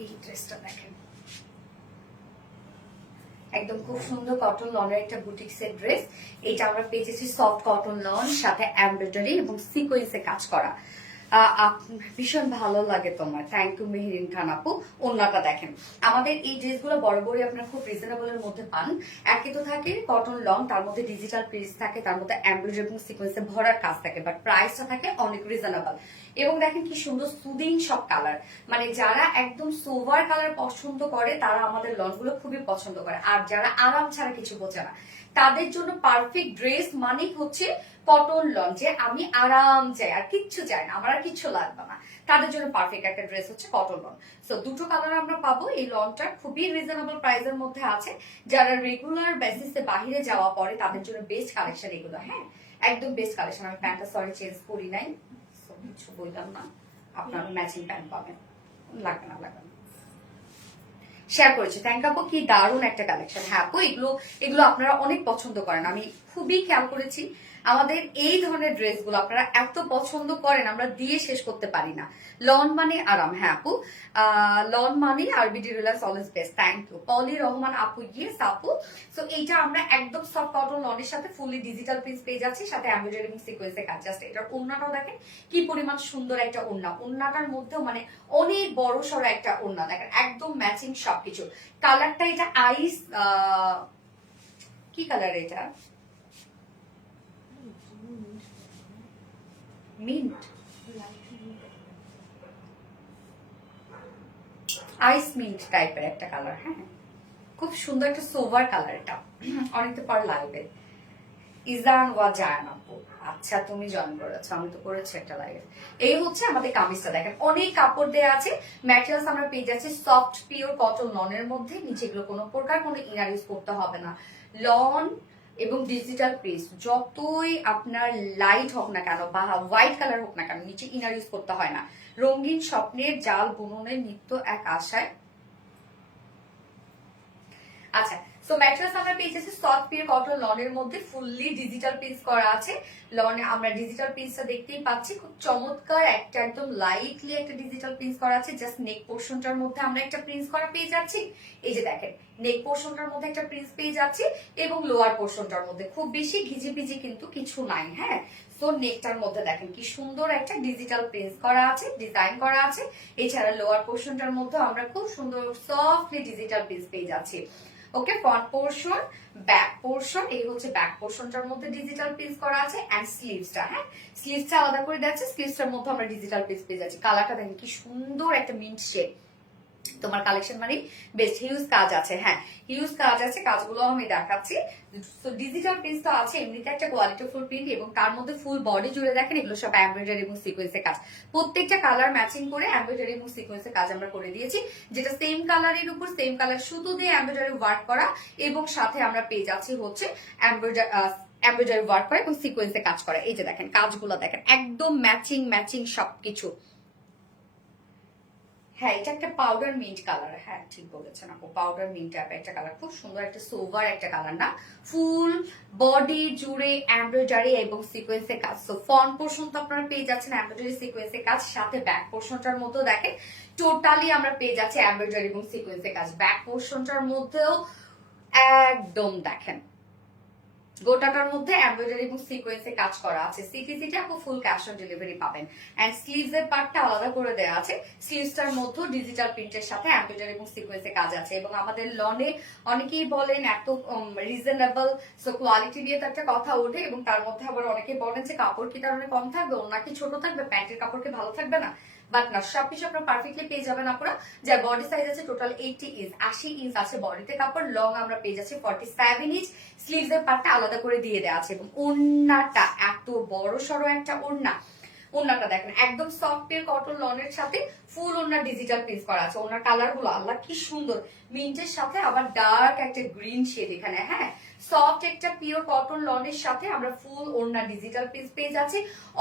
এই ড্রেসটা দেখেন, একদম খুব সুন্দর কটন লনের একটা বুটিক্সের ড্রেস। এটা আমরা পেয়েছি সফট কটন লন, সাথে এমব্রয়ডারি এবং সিকোয়েন্সে কাজ করা। ভীষণ ভালো লাগে তোমার, থ্যাংক ইউ মেহেরিন খান আপু। ওন্নাটা দেখেন, আমাদের এই ড্রেসগুলো বরাবরই আপনারা খুব রিজনেবলের মধ্যে পান। একই তো থাকে কটন লং, তার মধ্যে ডিজিটাল প্রিন্ট থাকে, তার মধ্যে এমব্রয়ডারি এবং সিকোয়েন্সে ভরার কাজ থাকে, বাট প্রাইসটা থাকে অনেক রিজনেবল। এবং দেখেন কি সুন্দর সুদিং সব কালার, মানে যারা একদম সোভার কালার পছন্দ করে তারা আমাদের লনগুলো খুবই পছন্দ করে, আর যারা আরাম ছাড়া কিছু বোঝে না তাদের জন্য পারফেক্ট ড্রেস মানেই হচ্ছে কটন লন, যে আমি আরাম চাই আর কিচ্ছু চাই না, আমার আর কিচ্ছু লাগবে না, তাদের জন্য পারফেক্ট একটা ড্রেস হচ্ছে কটন লন। সো দুটো কালার আমরা পাবো। এই লনটা খুবই রিজনেবল প্রাইসের মধ্যে আছে, যারা রেগুলার বেসিসে বাহিরে যাওয়া পরে তাদের জন্য বেস্ট কালেকশন এগুলো। হ্যাঁ, একদম বেস্ট কালেকশন। আমি প্যান্টটা সরি চেঞ্জ করি নাই, কিছু বললাম না, আপনার ম্যাচিং প্যান্ট পাবেন, লাগবে না লাগবে না, শেয়ার করেছি। থ্যাংক আপু, কি দারুণ একটা কালেকশন। হ্যাঁ আপু, এগুলো এগুলো আপনারা অনেক পছন্দ করেন, আমি খুবই খেয়াল করেছি। আমাদের এই ধরনের ড্রেসগুলো আপনারা এত পছন্দ করেন, আমরা দিয়ে শেষ করতে পারি না। লন মানে আরাম। হ্যাঁ আপু, লন মানে RBD relax always best. Thank you Poly Rahman আপু, ইয়েস আপু। সো এইটা আমরা একদম সফট কটন লনের সাথে ফুলি ডিজিটাল প্রিন্ট পেয়ে যাচ্ছি, সাথে এমব্রয়ডারি এবং সিকোয়েন্সের কাজ। জাস্ট এটার ওড়নাটাও দেখেন কি পরিমাণ সুন্দর একটা ওড়না, ওড়নাটার মধ্যেও মানে অনেক বড় সড়ো একটা ওড়না, দেখেন একদম ম্যাচিং সবকিছু। কালারটা এটা আইস, কি কালার এটা, মিন্ট, আইস মিন্ট টাইপের একটা কালার। হ্যাঁ, খুব সুন্দর একটা সোভার কালার এটা, অনেকটা পর লাগবে। ইজান ওয়া জায়ান আপু, আচ্ছা তুমি জয়েন করেছো, আমি তো করেছি একটা লাইভ। এই হচ্ছে আমাদের কামিজটা, দেখেন অনেক কাপড় দেওয়া আছে, ম্যাটেরিয়ালস আমরা পেয়ে যাচ্ছি সফট পিওর কটন লনের মধ্যে। নিচেগুলো কোনো প্রকার কোনো ইনার ইউজ করতে হবে না। লন এবং ডিজিটাল প্রিন্ট যতই আপনার লাইট হোক না কেন বা হোয়াইট কালার হোক না কেন, নিচে ইনার ইউজ করতে হয় না। রঙিন স্বপ্নের জাল বুননের নিত্য এক আশায়। আচ্ছা, সো ম্যাট্রেস আমরা পেয়ে যাচ্ছি সফট পিওর কটন লনের মধ্যে, ফুললি ডিজিটাল প্রিন্ট করা আছে। লনে আমরা ডিজিটাল প্রিন্টটা দেখতেই পাচ্ছি, খুব চমৎকার একটা একদম লাইটলি একটা ডিজিটাল প্রিন্ট করা আছে। জাস্ট নেক পোর্শনটার মধ্যে আমরা একটা প্রিন্ট করা পেয়ে যাচ্ছি। এই যে দেখেন, নেক পোর্শনটার মধ্যে একটা প্রিন্ট পেয়ে যাচ্ছি, এবং লোয়ার পোর্শনটার মধ্যে খুব বেশি ঘিজিপিজি কিন্তু কিছু নাই। হ্যাঁ, সো নেকটার মধ্যে দেখেন কি সুন্দর একটা ডিজিটাল প্রিন্ট করা আছে, ডিজাইন করা আছে। এছাড়া লোয়ার পোর্শনটার মধ্যে আমরা খুব সুন্দর সফটলি ডিজিটাল প্রিন্ট পেয়ে যাচ্ছি। ওকে, ফ্রন্ট পোর্শন, ব্যাক পোর্শন, এই হচ্ছে ব্যাক পোর্শনটার মধ্যে ডিজিটাল প্রিন্ট করা আছে, এন্ড স্লিভসটা, হ্যাঁ স্লিভসটা আলাদা করে যাচ্ছে, স্লিভসটার মধ্যে আমরা ডিজিটাল প্রিন্ট পেয়ে যাচ্ছি। কালারটা দেখেন কি সুন্দর একটা মিন্ট শেড। তোমার কালেকশন মানে বেস্ট। হিউজ কাজ আছে, হ্যাঁ হিউজ কাজ আছে, কাজগুলো আমি দেখাচ্ছি। ডিজিটাল প্রিন্ট তো আছে, এমনিতে একটা কোয়ালিটিফুল প্রিন্ট, এবং তার মধ্যে ফুল বডি জুড়ে দেখেন এগুলো সব এমব্রয়ডারি এবং সিকোয়েন্সের কাজ। প্রত্যেকটা কালার ম্যাচিং করে এমব্রয়ডারি এবং সিকোয়েন্সের কাজ আমরা করে দিয়েছি, যেটা সেম কালারের উপর সেম কালার সুতো দিয়ে এমব্রয়ডারি ওয়ার্ক করা, এবং সাথে আমরা পেয়ে যাচ্ছি হচ্ছে এমব্রয়ডারি ওয়ার্ক করা এবং সিকোয়েন্সে কাজ করা। এই যে দেখেন কাজগুলো দেখেন একদম ম্যাচিং ম্যাচিং সবকিছু। হ্যাঁ, এটা একটা পাউডার মিন্ট কালার। হ্যাঁ ঠিক বলেছেন আপু, পাউডার মিন্ট টাইপের একটা কালার, খুব সুন্দর একটা সোভার একটা কালার না। ফুল বডি জুড়ে এমব্রয়ডারি এবং সিকোয়েন্সের কাজ। সো ফ্রন্ট পোর্শন তো আপনারা পেয়ে যাচ্ছেন এমব্রয়ডারি সিকোয়েন্সের কাজ, সাথে ব্যাক পোর্শনটার মধ্যেও দেখেন টোটালি আমরা পেয়ে যাচ্ছি এমব্রয়ডারি এবং সিকোয়েন্সের কাজ। ব্যাক পোর্শনটার মধ্যেও একদম দেখেন গোটাটার মধ্যে এমব্রয়ডারি এবং সিকোয়েন্সে কাজ করা আছে। সিটিসিটি আপু ফুল ক্যাশ অন ডেলিভারি পাবেন, এন্ড স্লিভস এর পার্টটা আলাদা করে দেওয়া আছে। স্লিভসটার মধ্যে ডিজিটাল প্রিন্টের সাথে এমব্রয়ডারি এবং সিকোয়েন্সে কাজ আছে। এবং আমাদের লনে অনেকেই বলেন এত রিজনেবল, সো কোয়ালিটি নিয়ে তো একটা কথা ওঠে, এবং তার মধ্যে আবার অনেকেই বলেন যে কাপড় কি কারণে কম থাকবে, ওনা কি ছোট থাকবে, প্যান্টের কাপড় কি ভালো থাকবে না, বাট না, সবকিছু আপনারা পারফেক্টলি পেয়ে যাবেন। আপনারা যার বডি সাইজ আছে টোটাল 80 ইঞ্চ, 80 ইঞ্চ আছে বডিতে কাপড়। লং আমরা পেয়ে যাচ্ছি 47 ইঞ্চ, স্লিভস এর পার্টটা আলাদা করে দিয়ে দেওয়া আছে। এবং ওড়নাটা এত বড় সড়ো একটা ওড়না, ওড়নাটা দেখেন একদম সফট এর কটন লনের সাথে ফুল ওড়না ডিজিটাল প্রিন্ট করা আছে। ওড়নার কালার গুলো আল্লাহ কি সুন্দর, মিন্টের সাথে আবার ডার্ক একটা গ্রিন শেড এখানে। হ্যাঁ, সফট একটা পিওর কটন লনের সাথে আমরা ফুল ওড়না ডিজিটাল প্রিন্ট পেয়ে যাচ্ছি।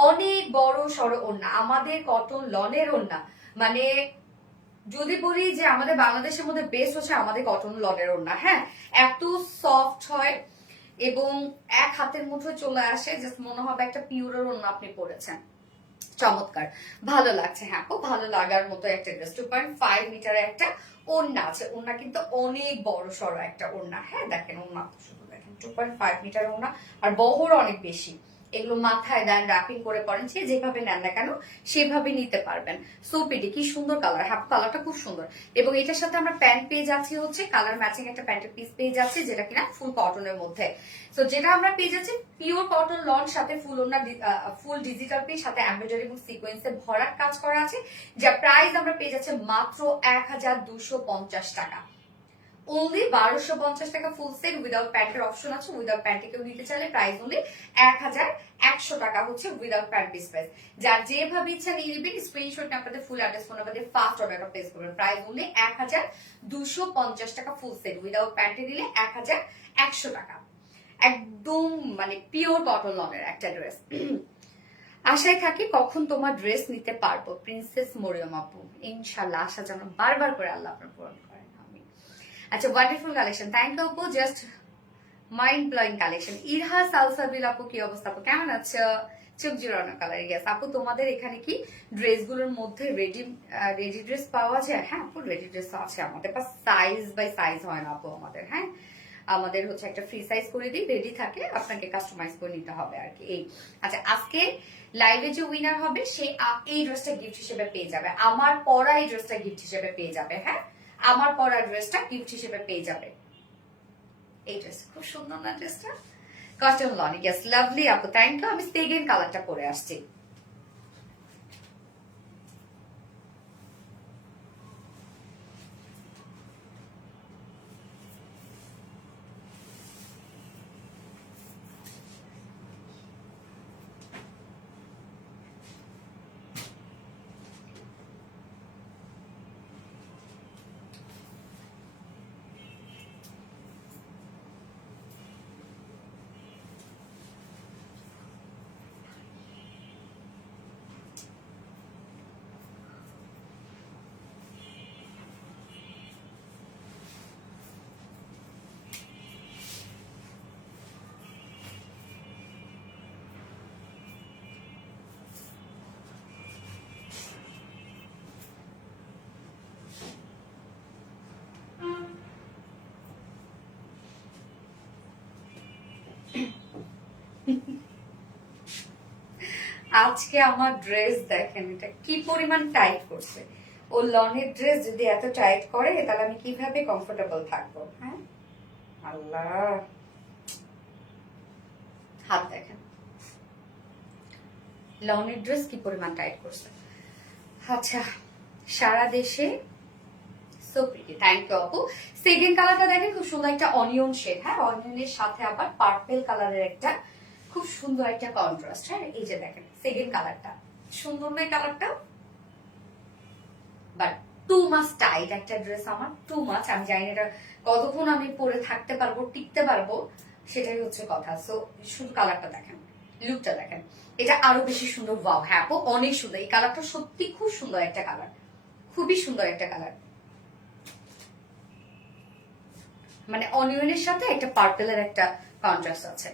অনেক বড় সড়ো ওড়না, আমাদের কটন লনের ওড়না মানে যদি বলি যে আমাদের বাংলাদেশের মধ্যে বেস্ট হচ্ছে আমাদের কটন লনের ওড়না। হ্যাঁ, এত সফট হয় এবং এক হাতের মুঠোয় চলে আসে, জাস্ট মনে হবে একটা পিওরের ওড়না আপনি পরেছেন। চমৎকার, ভালো লাগছে। হ্যাঁ, খুব ভালো লাগার মতো একটা ড্রেস। 2.5 মিটারের একটা ওড়না আছে, ওড়না কিন্তু অনেক বড় সড়ো একটা ওড়না। হ্যাঁ দেখেন ওড়না শুধু দেখেন 2.5 মিটার ওড়না, আর বহর অনেক বেশি। এগুলো মাথায় দেন, র্যাপিং করে পরেন, সে যেভাবে নেন না কেন সেভাবে নিতে পারবেন। সো পিটি, কি সুন্দর কালার, হ্যাঁ কালারটা খুব সুন্দর। এবং এটার সাথে আমরা প্যান্ট পেয়ে যাচ্ছি হচ্ছে কালার ম্যাচিং একটা প্যান্টের পিস পেয়ে যাচ্ছি, যেটা কিনা ফুল কটনের মধ্যে। সো যেটা আমরা পেয়ে যাচ্ছি পিওর কটন লন, সাথে ফুল ওনার ফুল ডিজিটাল পিস, সাথে এমব্রয়ডারি এবং সিকোয়েন্সে ভরাট কাজ করা আছে, যা প্রাইস আমরা পেয়ে যাচ্ছি মাত্র 1250 টাকা। অনলি 1250 টাকা ফুল সেট, উইদাউট প্যান্টের অপশন আছে। উইদাউট প্যান্টে কেউ নিতে চাইলে প্রাইস অনলি 1100 টাকা হচ্ছে উইদাউট প্যান্ট পিস প্রাইস। যার যেভাবে ইচ্ছা নিয়ে নেবেন, স্ক্রিনশট আপনাদের ফুল অ্যাড্রেস ফোন নাম্বার দিয়ে ফার্স্ট অর্ডারটা প্লেস করবেন। প্রাইস অনলি 1250 টাকা ফুল সেট, উইদাউট প্যান্টে নিলে 1100 টাকা। একদম মানে পিওর কটন লনের একটা ড্রেস। আশায় থাকি কখন তোমার ড্রেস নিতে পারবো প্রিন্সেস মরিয়ম আপু। ইনশাল্লাহ, আশা যেন বারবার করে আল্লাহ আপনার পূরণ করেন। আমি আচ্ছা, ওয়ান্ডারফুল কালেকশন, থ্যাংক ইউ আপু, just mind blowing collection. Irha Salsabil আপু, কি অবস্থা আপু, কেমন আছো? চোখ জোড়ানো কালার। ইয়েস আপু, তোমাদের এখানে কি ড্রেসগুলোর মধ্যে রেডি ড্রেস পাওয়া যায়? হ্যাঁ আপু, রেডি ড্রেস আছে আমাদের, বা সাইজ বাই সাইজ হয় না আপু আমাদের। হ্যাঁ, আমাদের হচ্ছে একটা ফ্রি সাইজ করে দিই, রেডি থাকে, আপনাকে কাস্টমাইজ করে নিতে হবে আর কি। এই আচ্ছা, আজকে লাইভে যে উইনার হবে সে এই ড্রেসটা গিফট হিসেবে পেয়ে যাবে, আমার পরা এই ড্রেসটা গিফট হিসেবে পেয়ে যাবে। হ্যাঁ, আমার পরা ড্রেসটা গিফট হিসেবে পেয়ে যাবে। এই ড্রেস খুব সুন্দর না ড্রেসটা? কটন লন, ইয়েস লাভলি আপু, থ্যাংক ইউ। আমি সেকেন্ড কালারটা পরে আসছি। আজকে আমার ড্রেস দেখেন, এটা কি পরিমাণ টাইট করছে। ও লনের ড্রেস যদি এত টাইট করে তাহলে আমি কিভাবে কমফোর্টেবল থাকবো? হ্যাঁ আল্লাহ, হাত দেখেন, লনের ড্রেস কি পরিমাণ টাইট করছে। আচ্ছা, সারা দেশে সো প্রিটি, থ্যাংক ইউ আপু। সেকেন্ড কালারটা দেখেন, খুব সুন্দর একটা অনিয়ন শেড। হ্যাঁ, অনিয়নের সাথে আবার পার্পল কালারের একটা খুব সুন্দর একটা কন্ট্রাস্ট। হ্যাঁ, এই যে দেখেন সেকেন্ড কালারটা, সুন্দর নয় কালারটা? বাট টু মাচ টাইট একটা ড্রেস, আমার টু মাচ। আমি জানি এটা কতক্ষণ আমি পরে থাকতে পারবো, টিকতে পারবো, সেটাই হচ্ছে কথা। সো শুধু কালারটা দেখেন, লুকটা দেখেন, এটা আরো বেশি সুন্দর। ওয়াও, হ্যাঁ আপু অনেক সুন্দর, এই কালারটা সত্যি খুব সুন্দর একটা কালার, খুবই সুন্দর একটা কালার। মানে অনিয়নের সাথে একটা পার্পেলের একটা কন্ট্রাস্ট আছে।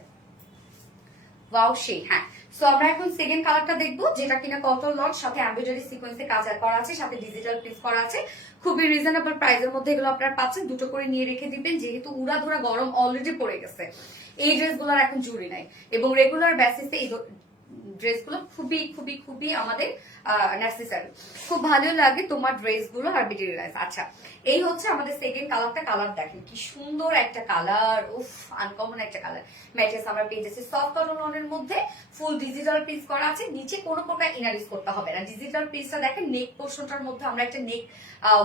ওয়াও সেই, হ্যাঁ। সো আমরা এখন সেকেন্ড কালারটা দেখবো, যেটা কিনা কটন লট, সাথে এমব্রয়ডারি সিকোয়েন্সে কাজ করা আছে, সাথে ডিজিটাল প্রিন্ট করা আছে। খুবই রিজনেবল প্রাইসের মধ্যে এগুলো আপনারা পাচ্ছেন। দুটো করে নিয়ে রেখে দিবেন, যেহেতু উড়াধুরা গরম অলরেডি পড়ে গেছে, এই ড্রেসগুলোর এখন জুড়ি নাই। এবং রেগুলার বেসিসে এই ড্রেসগুলো খুবই খুবই খুবই আমাদের নেসেসারি। খুব ভালো লাগে তোমার ড্রেসগুলো আর মেটেরিয়ালাইজ। আচ্ছা, এই হচ্ছে আমাদের সেকেন্ড কালারটা। কালার দেখেন কি সুন্দর একটা কালার, উফ আনকমন একটা কালার। ম্যাট্রেস আমরা পেয়ে যাচ্ছি সফট কটন লনের মধ্যে, ফুল ডিজিটাল পিস করা আছে, নিচে কোনো প্রকার ইনার ইউজ করতে হবে না। ডিজিটাল পিসটা দেখেন, নেক পোর্শনটার মধ্যে আমরা একটা নেক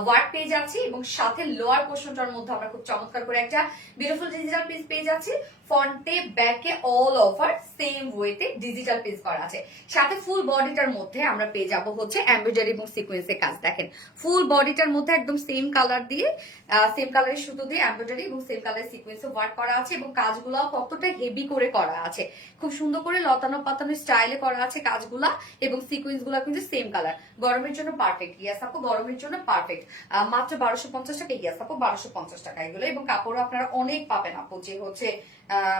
ওয়ার্ক পেয়ে যাচ্ছি, এবং সাথে লোয়ার পোর্শনটার মধ্যে আমরা খুব চমৎকার করে একটা বিউটিফুল ডিজিটাল পিস পেয়ে যাচ্ছি। ফ্রন্টে ব্যাকে অল ওভার সেম ওয়েতে ডিজিটাল পিস করা আছে, সাথে ফুল বডিটার মধ্যে আমরা পেয়ে যাবো হচ্ছে এমব্রয়ডারি এবং সিকোয়েন্সের কাজ। দেখেন ফুল বডিটার মধ্যে একদম সেম কালার দিয়ে, সেম কালারের সুতো দিয়ে এমব্রয়ডারি এবং সেম কালারের সিকোয়েন্সে ওয়ার্ক করা আছে, এবং কাজগুলো কতটা হেভি করে করা আছে, খুব সুন্দর করে লতানো পাতানো স্টাইলে করা আছে কাজগুলা, এবং সিকোয়েন্স গুলা কিন্তু সেম কালার। গরমের জন্য পারফেক্ট। ইয়াস আপু, গরমের জন্য পারফেক্ট। মাত্র 1250 টাকা। ইয়াস আপু, 1250 টাকা এগুলো। এবং কাপড় আপনারা অনেক পাবেন আপু, যে হচ্ছে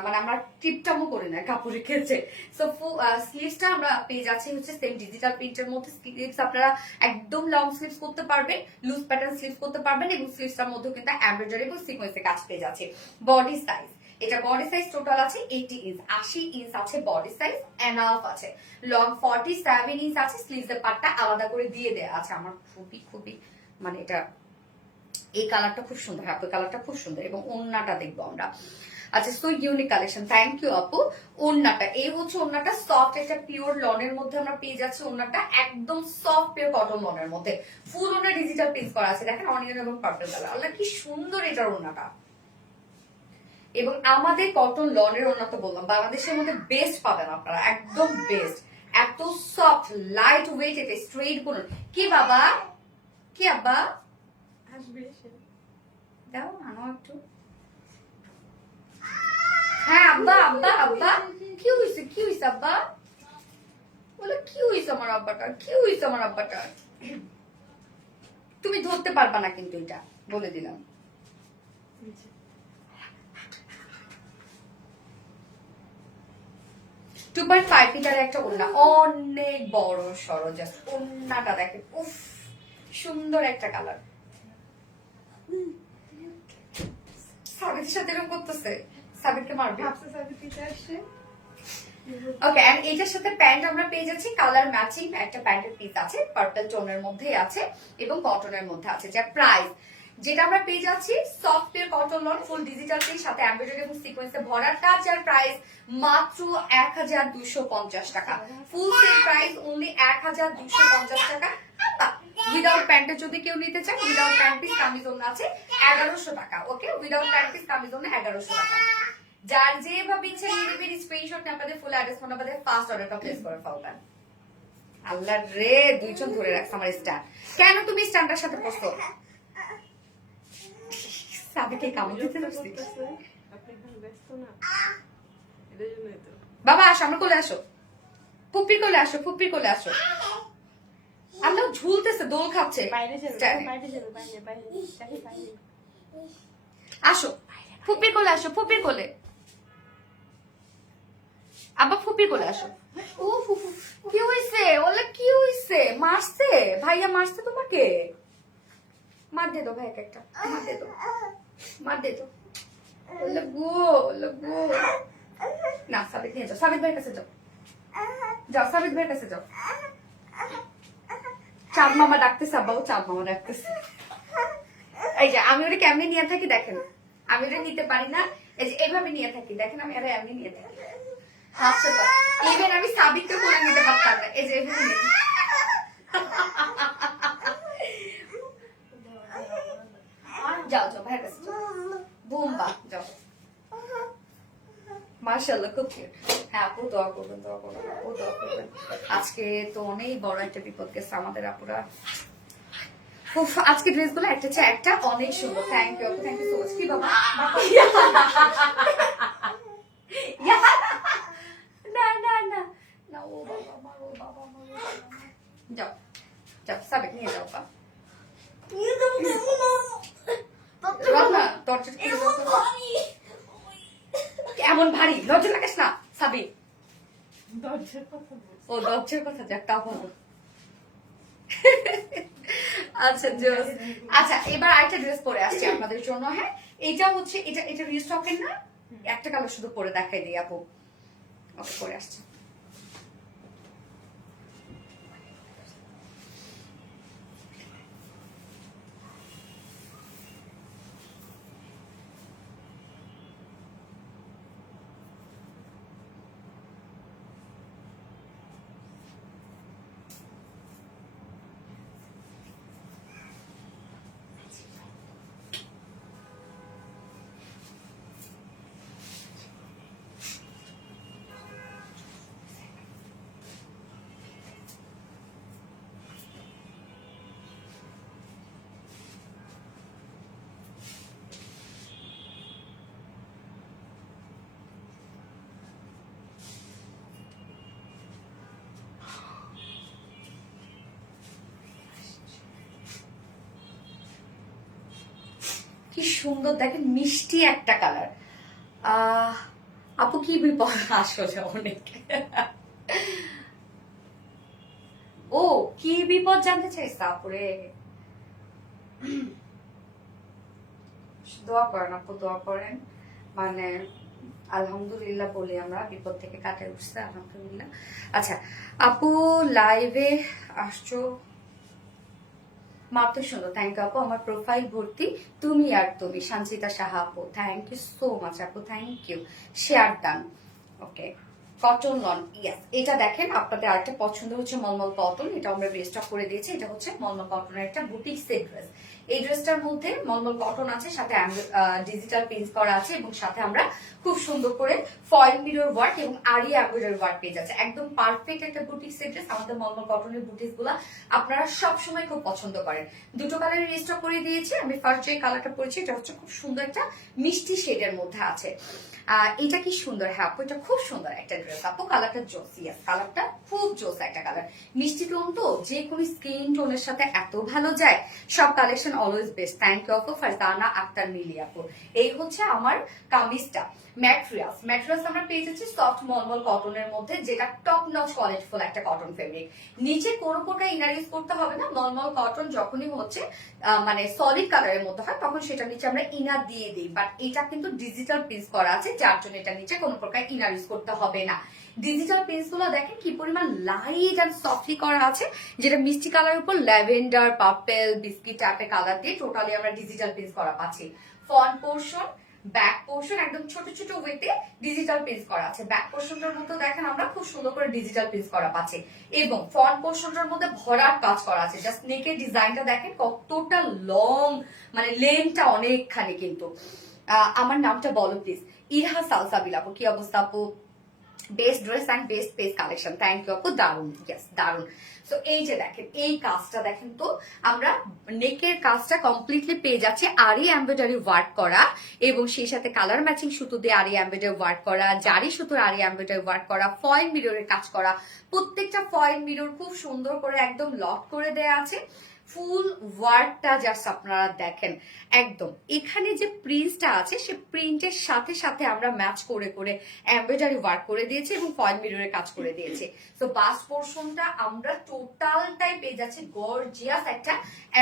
মানে আমরা টিপটামও করি না কাপড়ের ক্ষেত্রে। সো স্লিভসটা আমরা পেয়ে যাচ্ছি হচ্ছে সেম ডিজিটাল প্রিন্টের মধ্যে। স্লিভস আপনারা একদম লং স্লিভস করতে পারবেন, লুজ প্যাটার্ন স্লিভস করতে পারবেন, এবং স্লিভসটার মধ্যে কিন্তু এমব্রয়ডারি এবং সিকোয়েন্সে কাজ পেয়ে যাচ্ছে। বডি সাইজ এটা বডি সাইজ টোটাল আছে 80 ইঞ্চ, 80 ইঞ্চ আছে বডি সাইজ, এনাফ আছে। লং 47 ইঞ্চ আছে, স্লিভস এর পার্টটা আলাদা করে দিয়ে দেয়া আছে। আমার খুবই খুবই মানে এটা এই কালারটা খুব সুন্দর, হ্যাঁ কালারটা খুব সুন্দর, এবং ওন্নাটা দেখবো আমরা। আচ্ছা, so unique collection, thank you আপু। ওন্নাটা এই হচ্ছে, ওন্নাটা সফট, একটা পিওর লনের মধ্যে আমরা পেয়ে যাচ্ছি। ওন্নাটা একদম সফট পিওর কটন লনের মধ্যে, ফুল ওন্না ডিজিটাল প্রিন্ট করা আছে। দেখেন অনিয়ন এবং পার্পল কালার, আল্লাহ কি সুন্দর এটার ওন্নাটা। এবং আমাদের কটন লনের ওন্না তো বললাম বাংলাদেশের মধ্যে বেস্ট পাবেন আপনারা, একদম বেস্ট। এত সফট লাইট ওয়েট, এটা স্ট্রেট কোন কি বাবা, কি আব্বা দাও আনো একটু। হ্যাঁ আব্বা আব্বা আব্বা, কি হইছে কি হইছে আব্বা, বলে কি হইছে আমার আব্বাটা, কি হইছে আমার আব্বাটা। তুমি ধরতে পারবা না কিন্তু, এটা বলে দিলাম। 2.5 মিটার একটা ওড়না, অনেক বড় সরো, জাস্ট ওড়নাটা দেখেন, উফ সুন্দর একটা কালার। সাবিতের সাথে এরকম করতেছে, সাবিতকে মারবে। ওকে, এন্ড এটার সাথে প্যান্ট আমরা পেয়ে যাচ্ছি কালার ম্যাচিং, একটা প্যান্টের পিস আছে পার্পল টোনের মধ্যে আছে এবং কটনের মধ্যে আছে। যার প্রাইস যেটা আমরা পেয়ে যাচ্ছি soft pure cotton loan, full digital print, সাথে এমব্রয়ডারি এবং সিকোয়েন্সে ভরাটা। যার প্রাইস মাত্র 1250 টাকা। ফুল সেট প্রাইস অনলি 1250 টাকা। উইদাউট প্যান্টে যদি কেউ নিতে চায়, উইদাউট প্যান্ট পিস কামিজ ওড়না আছে 1100 টাকা। ওকে, উইদাউট প্যান্ট পিস কামিজ ওড়না 1100 টাকা। যার যেভাবে ইচ্ছে নিয়ে নেবেন, স্ক্রিনশট নিয়ে আপনাদের full address phone number first অর্ডারটা প্লেস করে ফেলবেন। আল্লাহ রে, দুইজন ধরে রাখছে আমার স্ট্যান্ড। কেন তুমি স্ট্যান্ডের সাথে পড়ছো? সাবিকে কামড় দিতে পারছি। বাবা আসো, আমার কোলে আসো, ফুপির কোলে আসো, ফুপির কোলে আসো। আল্লাহ ঝুলতেছে, দোল খাচ্ছে। আসো ফুপির কোলে আসো, ফুপির কোলে। আবার ফুপির কোলে আসো। ও কি হইছে? ওলা কি হইছে? মারছে ভাইয়া, মারছে তোমাকে? মার দে দো ভাই, একটা মার দে দো, মার দে দো। ওলা গো, ওলা গো। না সাবিত নিয়ে যাও, সাবিত ভাইয়ের কাছে যাও, যাও সাবিত ভাইয়ের কাছে যাও। চাঁদ মামা ডাকতেছে, আব্বাও চাঁদ মামা ডাকতেছে। এই যে আমি ওটা কেমনি নিয়ে থাকি দেখেন, আমি ওটা নিতে পারি না, এই যে এইভাবে নিয়ে থাকি দেখেন, আমি আরে এমনি নিয়ে থাকি। ইভেন আমি সাবিককে করে নিতে পারতাম না, এই যে এইভাবে নিয়ে থাকি। যাও যাও ভাইয়ের কাছে যাও, বুম্বা যাও। মাশাআল্লাহ খুব কিউট। হ্যাঁ আপু দোয়া করবেন, দোয়া করবেন, আপু দোয়া করবেন। আজকে তো অনেক বড় একটা বিপদ গেছে আমাদের আপুরা। আজকে ড্রেসগুলো একটা চেয়ে একটা অনেক সুন্দর। Thank you, thank you so much. কি বাবা, না না না না, ও বাবা আমার, ও বাবা আমার, যাও যাও সাবিক নিয়ে যাও। বা এমন ভারী, লজ্জা লাগাস না সাবি। ও দরজার কথা, যাক তাও ভালো। আচ্ছা আচ্ছা, এবার আরেকটা ড্রেস পরে আসছে আপনাদের জন্য। হ্যাঁ এটা হচ্ছে, এটা এটা রিস্টকের না, একটা কালার শুধু পরে দেখাই দিই আপু। ওকে পরে আসছে। কি সুন্দর দেখেন, মিষ্টি একটা কালার। আপু কি বিপদ আসলে অনেক। ও কি বিপদ জানতে চাইছে আপুরে? দোয়া করেন আপু, দোয়া করেন। মানে আলহামদুলিল্লাহ বলি আমরা, বিপদ থেকে কাটে উঠছে আলহামদুলিল্লাহ। আচ্ছা আপু লাইভে আসছো, মাত্র সুন্দর, থ্যাংক ইউ আপু। আমার প্রোফাইল ভর্তি তুমি আর তুমি, সঞ্চিতা সাহা আপু, থ্যাংক ইউ সো মাচ আপু, thank you. Share done, okay. Cotton lawn, yes. এটা দেখেন আপনাদের আরেকটা পছন্দ হচ্ছে মলমল কটন, এটা আমরা রিস্টক করে দিয়েছি। এটা হচ্ছে মলমল কটনের একটা বুটিক সেট ড্রেস। এই ড্রেসটার মধ্যে মলমল কটন আছে, সাথে ডিজিটাল প্রিন্ট করা আছে, এবং সাথে আমরা খুব সুন্দর করে ফয়েল মিরর ওয়ার্ক এবং আরি এমব্রয়ডারি ওয়ার্ক পেয়ে যাচ্ছে। একদম পারফেক্ট একটা বুটিক সেট ড্রেস। আমাদের মলমল কটনের বুটিক গুলা আপনারা সব সময় খুব পছন্দ করেন। দুটো কালারের রিস্টক করে দিয়েছি। আমি ফার্স্ট যে কালারটা পরেছি এটা হচ্ছে খুব সুন্দর একটা মিষ্টি শেডের মধ্যে আছে। এটা কি সুন্দর, হ্যাঁ আপু এটা খুব সুন্দর একটা ড্রেস আপু। কালারটা জোস, ইয়েস কালারটা খুব জোস একটা কালার। মিষ্টি টোন তো যে কোনো স্কিন টোনের সাথে এত ভালো যায়। সব collection always best. Thank you আপু। ফারজানা আক্তার মিলি আপু। এই হচ্ছে আমার কামিজটা। ম্যাটেরিয়ালস আমরা পেয়ে যাচ্ছি সফট মলমল কটনের মধ্যে, যেটা টপ নচ কোয়ালিটিফুল একটা কটন ফেব্রিক। নিচে কোনো প্রকার ইনার ইউজ করতে হবে না। মলমল কটন যখনই হচ্ছে মানে সলিড কালারের মধ্যে হয় তখন সেটা নিচে আমরা ইনার দিয়ে দিই, বাট এটা কিন্তু ডিজিটাল প্রিন্ট করা আছে, যার জন্য এটা নিচে কোনো প্রকার ইনার ইউজ করতে হবে না। ডিজিটাল প্রিন্টস গুলো দেখেন কি পরিমাণ লাইট এন্ড সফটলি করা আছে, যেটা মিষ্টি কালারের উপর ল্যাভেন্ডার, পার্পেল, বিস্কিট টাইপের কালার দিয়ে টোটালি আমরা ডিজিটাল প্রিন্টস করা পাচ্ছি। ফ্রন্ট পোর্শন, ব্যাক পোর্শন একদম ছোট ছোট ওয়েতে ডিজিটাল প্রিন্ট করা আছে। ব্যাক পোর্শনটার মধ্যে দেখেন আমরা খুব সুন্দর করে ডিজিটাল প্রিন্ট করা পাচ্ছি, এবং ফ্রন্ট পোর্শনটার মধ্যে ভরাট কাজ করা আছে। জাস্ট নেকের ডিজাইনটা দেখেন কতটা লং, মানে লেনটা অনেকখানি। কিন্তু আমার নামটা বলো প্লিজ। ইরহা সালসাবিল আপু, কি অবস্থা আপু? Best dress and best piece collection, thank you আপু, দারুন, ইয়েস দারুন। সো এই যে দেখেন এই কাজটা দেখেন তো, আমরা নেকের কাজটা কমপ্লিটলি পেয়ে যাচ্ছে আরি এমব্রয়ডারি ওয়ার্ক করা, এবং সেই সাথে কালার ম্যাচিং সুতো দিয়ে আরি এমব্রয়ডারি ওয়ার্ক করা, জারি সুতোর আরি এমব্রয়ডারি ওয়ার্ক করা, ফয়েল মিররের কাজ করা। প্রত্যেকটা ফয়েল মিরর খুব সুন্দর করে একদম লক করে দেয়া আছে। ফুল ওয়ার্কটা জাস্ট আপনারা দেখেন একদম। এখানে যে প্রিন্টটা আছে সে প্রিন্টের সাথে সাথে আমরা ম্যাচ করে করে এমব্রয়ডারি ওয়ার্ক করে দিয়েছি এবং ফয়েল মিররের কাজ করে দিয়েছি। তো বাস পোর্শনটা আমরা টোটালটাই পেয়ে যাচ্ছি গর্জিয়াস একটা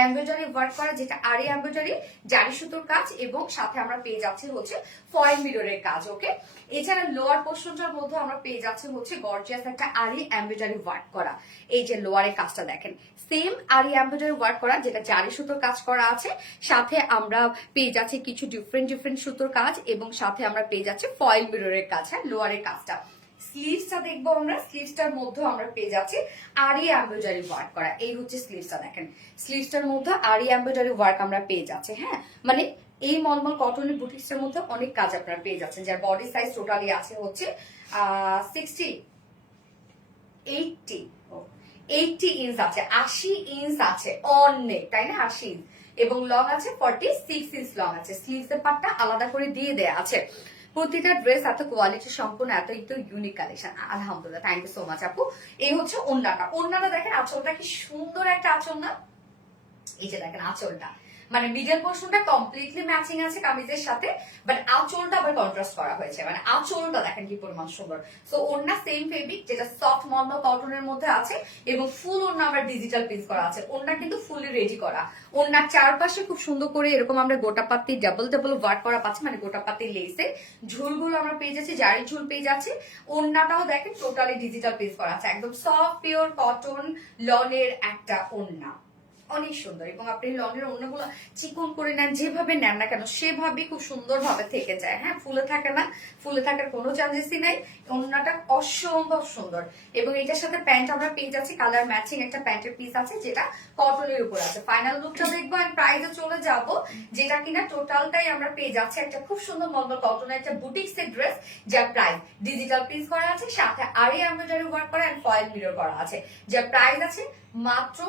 এমব্রয়ডারি ওয়ার্ক করা, যেটা আরি এমব্রয়ডারি, জারি সুতোর কাজ, এবং সাথে আমরা পেয়ে যাচ্ছি হচ্ছে ফয়েল মিররের কাজ। ওকে, এছাড়া লোয়ার পোর্শনটার মধ্যে আমরা পেয়ে যাচ্ছি হচ্ছে গর্জিয়াস একটা আরি এমব্রয়ডারি ওয়ার্ক করা। এই যে লোয়ারের কাজটা দেখেন সেম আরি এমব্রয়ডারি ওয়ার্ক করা, যেটা জারি সুতোর কাজ করা আছে, সাথে আমরা পেয়ে যাচ্ছি কিছু ডিফারেন্ট ডিফারেন্ট সুতোর কাজ, এবং সাথে আমরা পেয়ে যাচ্ছি ফয়েল মিররের কাজ। হ্যাঁ, লোয়ারের কাজটা। স্লিভসটা দেখবো আমরা, স্লিভসটার মধ্যে আমরা পেয়ে যাচ্ছি আরি এমব্রয়ডারি ওয়ার্ক করা। এই হচ্ছে স্লিভসটা দেখেন, স্লিভসটার মধ্যে আরি এমব্রয়ডারি ওয়ার্ক আমরা পেয়ে যাচ্ছি। হ্যাঁ, মানে এই মলমল কটনের বুটিক্সের মধ্যে অনেক কাজ আপনারা পেয়ে যাচ্ছেন, যার বডি সাইজ টোটালি আছে হচ্ছে 80 ইঞ্চ আছে, 80 ইঞ্চ আছে অনেক, তাই না? 80 ইঞ্চ, এবং লং আছে 46 ইঞ্চ লং আছে। স্লিভস এর পার্টটা আলাদা করে দিয়ে দেয়া আছে। প্রতিটা ড্রেস এত কোয়ালিটি সম্পূর্ণ, এত ইউনিক কালেকশন, আলহামদুলিল্লাহ, থ্যাংক ইউ সো মাচ আপু। এই হচ্ছে ওন্নাটা। ওন্নাটা দেখেন, আঁচলটা কি সুন্দর একটা আঁচল না? এই যে দেখেন আঁচলটা, মানে মিডল পোর্শনটা কমপ্লিটলি ম্যাচিং আছে কামিজের সাথে, বাট আঁচলটা আবার কন্ট্রাস্ট করা হয়েছে, মানে আঁচলটা দেখেন কি পরিমাণ সুন্দর। সো ওড়না সেম ফেব্রিক, যেটা সফট মলমল কটনের মধ্যে আছে, এবং ফুল ওড়না আমরা ডিজিটাল প্রিন্ট করা আছে। ওড়না কিন্তু ফুলি রেডি করা। ওড়নার চারপাশে খুব সুন্দর করে এরকম আমরা গোটাপাতি ডাবল ডাবল ওয়ার্ক করা পাচ্ছি, মানে গোটাপাতি লেসে ঝুলগুলো আমরা পেয়ে যাচ্ছি, জারি ঝুল পেয়ে যাচ্ছি। ওড়নাটাও দেখেন টোটালি ডিজিটাল প্রিন্ট করা আছে, একদম সফট পিওর কটন লনের একটা ওড়না, অনেক সুন্দর। এবং আপনি লনের ওড়নাগুলো চিকন করে নেন, যেভাবে নেন না কেন সেভাবে খুব সুন্দর ভাবে থেকে যায়। হ্যাঁ, ফুলে থাকে না, ফুলে থাকার কোনো চান্সেসই নাই। ওড়নাটা অসম্ভব সুন্দর, এবং এটার সাথে প্যান্ট আমরা পেয়ে যাচ্ছি কালার ম্যাচিং একটা প্যান্টের পিস আছে, যেটা কটনের উপর আছে। ফাইনাল লুকটা দেখবো আর প্রাইসে চলে যাব, যেটা কিনা টোটালটাই আমরা পেয়ে যাচ্ছি একটা খুব সুন্দর মলমল কটনের একটা বুটিক্সের ড্রেস, যার প্রাইস ডিজিটাল প্রিন্ট করা আছে, সাথে আরি এমব্রয়ডারি ওয়ার্ক করা এন্ড ফয়েল মিরর করা আছে, যার প্রাইস আছে মাত্র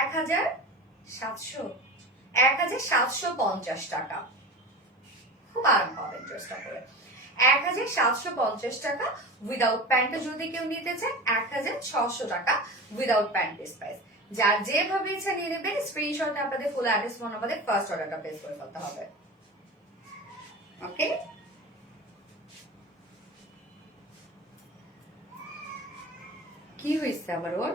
1750 টাকা। খুব আরাম পাবেন ড্রেসটা পরে। 1750 টাকা উইদাউট প্যান্টে যদি কেউ নিতে চায় 1600 টাকা উইদাউট প্যান্ট পিস প্রাইস। যার যেভাবে ইচ্ছা নিয়ে নেবেন, স্ক্রিনশটে আপনাদের ফুল অ্যাড্রেস ফোন নাম্বারে ফার্স্ট অর্ডারটা প্লেস করে ফেলতে হবে। ওকে, কি হয়েছে আবার ওর?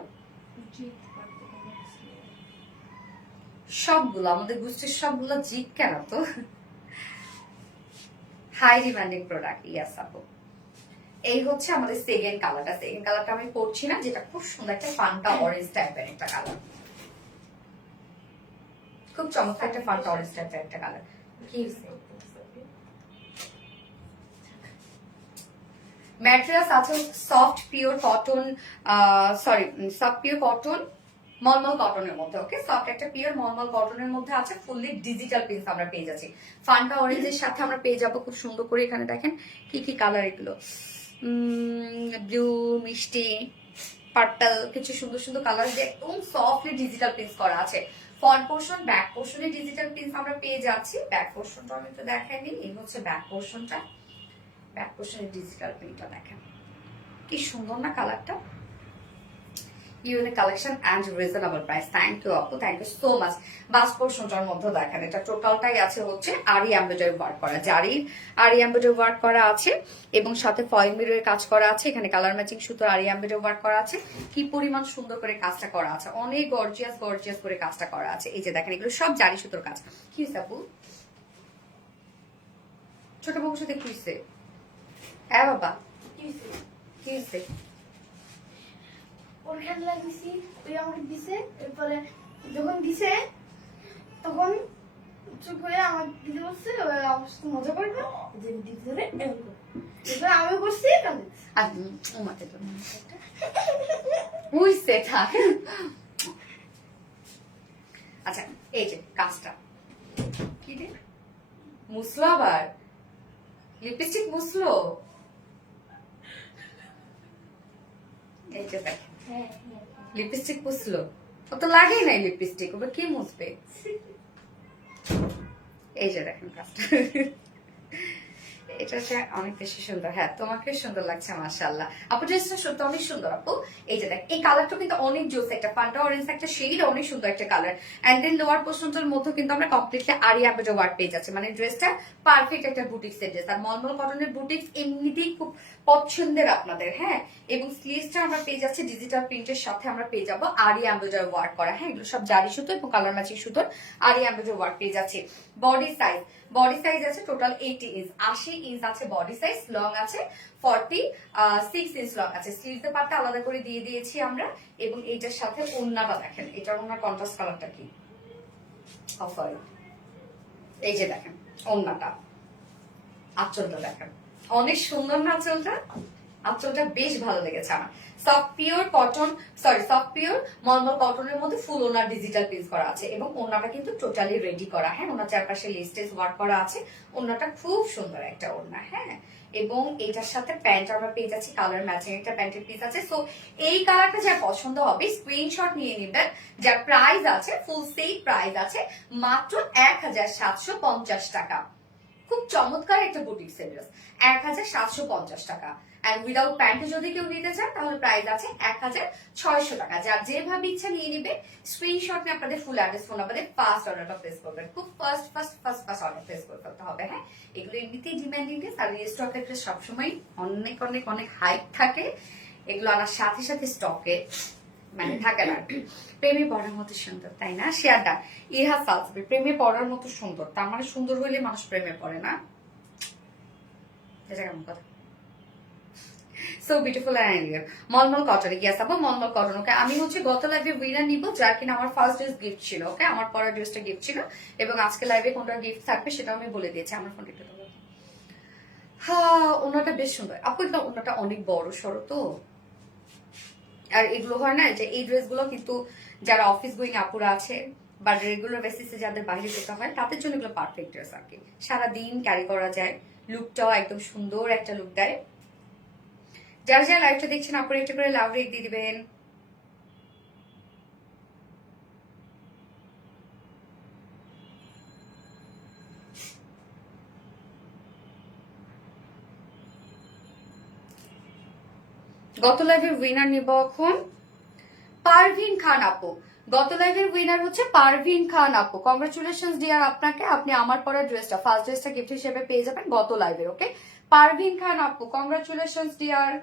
সবগুলো আমাদের গোষ্ঠীর সবগুলো জিত কেন তো? High demanding product. ইয়াস আপু, এই হচ্ছে আমাদের সেকেন্ড কালারটা। সেকেন্ড কালারটা আমি পরছি না, যেটা খুব সুন্দর একটা ফান্টা অরেঞ্জ টাইপের একটা কালার, খুব চমৎকার একটা ফান্টা অরেঞ্জ টাইপের একটা কালার। কি ম্যাটেরিয়ালস আছে soft pure cotton, sorry soft pure cotton, মলমল কটনের মধ্যে। ওকে, সফট একটা পিওর মলমল কটনের মধ্যে আছে। ফুললি ডিজিটাল প্রিন্ট আমরা পেয়ে যাচ্ছি। ফান্টা অরেঞ্জের সাথে আমরা পেয়ে যাবো খুব সুন্দর করে। এখানে দেখেন কি কি কালার, এগুলো ব্লু, মিষ্টি, পার্পল, কিছু সুন্দর সুন্দর কালার দিয়ে একদম সফটলি ডিজিটাল প্রিন্ট করা আছে। ফ্রন্ট পোর্শন, ব্যাক পোর্শনে ডিজিটাল প্রিন্ট আমরা পেয়ে যাচ্ছি। ব্যাক পোর্শনটা আমি একটু দেখাই নিই। এই হচ্ছে ব্যাক পোর্শনটা। ব্যাক পোর্শনের ডিজিটাল প্রিন্টটা দেখেন কি সুন্দর না কালারটা। Unique collection and reasonable price. Thank you আপু, thank you so much. Bust পোর্শনটার মধ্যে দেখেন, এটা টোটালটাই আছে হচ্ছে আরি এমব্রয়ডারি ওয়ার্ক করা, জারির আরি এমব্রয়ডারি ওয়ার্ক করা আছে এবং সাথে ফয়েল মিররের কাজ করা আছে। এখানে কালার ম্যাচিং সুতোর আরি এমব্রয়ডারি ওয়ার্ক করা আছে। কি পরিমাণ সুন্দর করে কাজটা করা আছে, অনেক গর্জিয়াস গর্জিয়াস করে কাজটা করা আছে। এই যে দেখেন, এগুলো সব জারি সুতোর কাজ। কি হইছে আপু? ছোট বউর সাথে কি হইছে? হ্যাঁ বাবা, কি হইছে? ওর খেয়াল লাগিয়েছি, ওই আমাকে দিছে। এরপরে যখন দিছে তখন চুপ করে আমার দিদি বলছে আমার সাথে মজা করবে, যে দিদি ধরে এমন করবে। এরপরে আমি করছি কাঁদে। আর ও মাতে তো হইছে থাক। আচ্ছা, এই যে কাজটা কি রে, মুসলো আবার লিপস্টিক মুসলো। এই যে দেখ, লিপস্টিক মুছলো, ও তো লাগেই নাই লিপস্টিক, ওটা কি মুছবে? এই যে দেখেন কাজটা, এটা অনেক বেশি সুন্দর। হ্যাঁ, তোমাকে সুন্দর লাগছে মাশাআল্লাহ আপু, ড্রেসটা সত্যি অনেক সুন্দর আপু। এই যে দেখ, এই কালারটা কিন্তু অনেক জোস, একটা ফান্টা অরেঞ্জ একটা শেড, অনেক সুন্দর একটা কালার। এন্ড দেন লোয়ার পোর্শনটার মধ্যে কিন্তু আমরা কমপ্লিটলি আরি এমব্রয়ডারি ওয়ার্ক পেয়ে যাচ্ছি। মানে ড্রেসটা পারফেক্ট একটা বুটিক্স এর ড্রেস। আর মলমল কটনের বুটিক্স এমনিতেই খুব পছন্দের আপনাদের। হ্যাঁ, এবং স্লিভসটা আমরা পেয়ে যাচ্ছি ডিজিটাল প্রিন্টের সাথে আমরা পেয়ে যাবো আরি এমব্রয়ডারি ওয়ার্ক করা। হ্যাঁ, এগুলো সব জারি সুতো এবং কালার ম্যাচিং সুতোর আরি এমব্রয়ডারি ওয়ার্ক পেয়ে যাচ্ছি। বডি সাইজ আছে টোটাল 80 ইঞ্চ, 80 ইঞ্চ আছে বডি সাইজ। লং আছে 46 ইঞ্চ লং আছে। স্লিভসের পার্টটা আলাদা করে দিয়ে দিয়েছি আমরা। এবং এইটার সাথে ওড়নাটা দেখেন, এটার ওড়নার কন্ট্রাস্ট কালারটা কি অফার। এই যে দেখেন ওড়নাটা, আঁচলটা দেখেন অনেক সুন্দর না আঁচলটা? আঁচলটা বেশ ভালো লেগেছে আমার। Soft pure cotton, sorry soft pure mulmul কটনের মধ্যে ফুল ওনার ডিজিটাল প্রিন্ট করা আছে এবং ওনাটা কিন্তু টোটালি রেডি করা। হ্যাঁ, ওনার চারপাশে লেসটেস ওয়ার্ক করা আছে। ওনাটা খুব সুন্দর একটা ওড়না। হ্যাঁ, এবং এটার সাথে প্যান্ট আমরা পেয়ে যাচ্ছি, কালার ম্যাচিং একটা প্যান্টের পিস আছে। সো এই কালারটা যা পছন্দ হবে স্ক্রিনশট নিয়ে নেবেন। যার প্রাইস আছে ফুল সেট প্রাইস আছে মাত্র 1750 টাকা। খুব চমৎকার একটা বুটিক্স এর ড্রেস, 1750 টাকা। এন্ড উইদাউট প্যান্টে যদি কেউ নিতে চান তাহলে প্রাইস আছে 1600 টাকা। যার যেভাবে ইচ্ছা নিয়ে নিবে, স্ক্রিনশট নিয়ে আপনাদের ফুল অ্যাড্রেস ফোন নাম্বারে ফার্স্ট অর্ডারটা প্লেস করবেন। খুব ফার্স্ট অর্ডার প্লেস করতে হবে। হ্যাঁ, এগুলো এমনিতেই ডিমান্ডিং ড্রেস আর স্টকের ড্রেস সবসময় অনেক অনেক অনেক হাইপ থাকে। এগুলো আনার সাথে সাথে স্টকে মানে থাকে না। প্রেমে পড়ার মতো সুন্দর, তাই না? শেয়ারটা ইহা সালসবে প্রেমে পড়ার মতো সুন্দর, তার মানে সুন্দর হইলে মানুষ প্রেমে পড়ে না? এটা কেমন কথা? So beautiful and elegant mulmul cotton. Yes আপু, মলমল কটন। ওকে, আমি হচ্ছে গত লাইভে উইনার নিব, যার কিনা আমার ফার্স্ট ড্রেস গিফট ছিল। ওকে, আমার পরের ড্রেসটা গিফট ছিল এবং আজকে লাইভে কোনটা গিফট থাকবে সেটা আমি বলে দিয়েছি। আমার ফোন একটু দেবো। হ্যাঁ, ওনাটা বেশ সুন্দর আপু, এটা ওনাটা অনেক বড় সড়ো তো। আর এগুলো হয় না যে এই ড্রেসগুলো কিন্তু যারা অফিস গোয়িং আপুরা আছে বা রেগুলার বেসিসে যাদের বাইরে যেতে হয় তাদের জন্য এগুলো পারফেক্ট ড্রেস আর কি। সারাদিন ক্যারি করা যায়, লুকটাও একদম সুন্দর একটা লুক দেয়। যারা যারা লাইভটা দেখছেন আপুরা একটা করে লাভ রেট দিয়ে দিবেন। গত লাইভের উইনার নিব এখন পারভিন খান আপু। গত লাইভের উইনার হচ্ছে পারভিন খান আপু। কংগ্রাচুলেশনস ডিয়ার আপনাকে, আপনি আমার পরা ড্রেসটা ফার্স্ট ড্রেসটা গিফট হিসেবে পেয়ে যাবেন গত লাইভের। ওকে, পারভিন খান আপু, congratulations dear.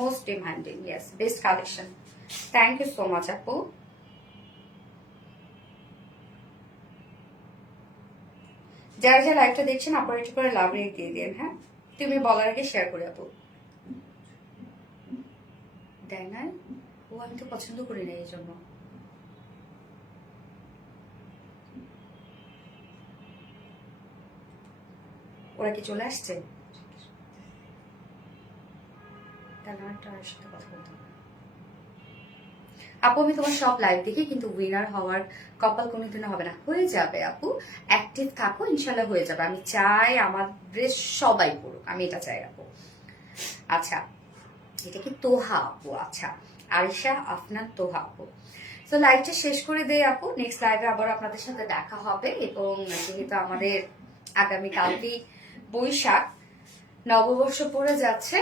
Most demanding, yes, best collection. Thank you so much আপু। যারা যারা লাইভটা দেখছেন আপনারা একটু করে লাভ রেট দিয়ে দিন। হ্যাঁ, তুমি বলার আগে শেয়ার করে আপু। দেয় না, ও আমি তো পছন্দ করি না এই জন্য। ওরা কি চলে আসছে? তাহলে একটা সাথে কথা বলতে হবে। আপু আমি তোমার সব লাইভ দেখি, কিন্তু উইনার হওয়ার কপাল কোনোদিনও হবে না। হয়ে যাবে আপু, অ্যাক্টিভ থাকো, ইনশাল্লাহ হয়ে যাবে। আমি চাই আমার ড্রেস সবাই পড়ুক, আমি এটা চাই আপু। আচ্ছা, এটা কি তোহা আপু? আচ্ছা, আরিশা আফনান তোহা আপু। তো লাইভটা শেষ করে দেই আপু, নেক্সট লাইভে আবার আপনাদের সাথে দেখা হবে। এবং যেহেতু আমাদের আগামীকালই বৈশাখ, নববর্ষ পড়ে যাচ্ছে,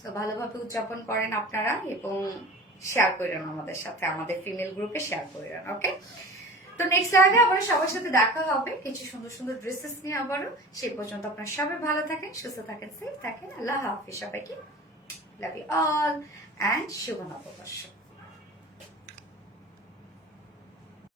তো ভালোভাবে উদযাপন করেন আপনারা এবং শেয়ার করেন আমাদের সাথে, আমাদের ফিমেল গ্রুপে শেয়ার করেন। ওকে, তো নেক্সট লাইভে আবার সবার সাথে দেখা হবে কিছু সুন্দর সুন্দর ড্রেসেস নিয়ে আবারও। সেই পর্যন্ত আপনারা সবাই ভালো থাকেন, সুস্থ থাকেন, সেফ থাকেন। আল্লাহ হাফিজ সবাইকে। লাভ ইউ অল অ্যান্ড শুভ নববর্ষ।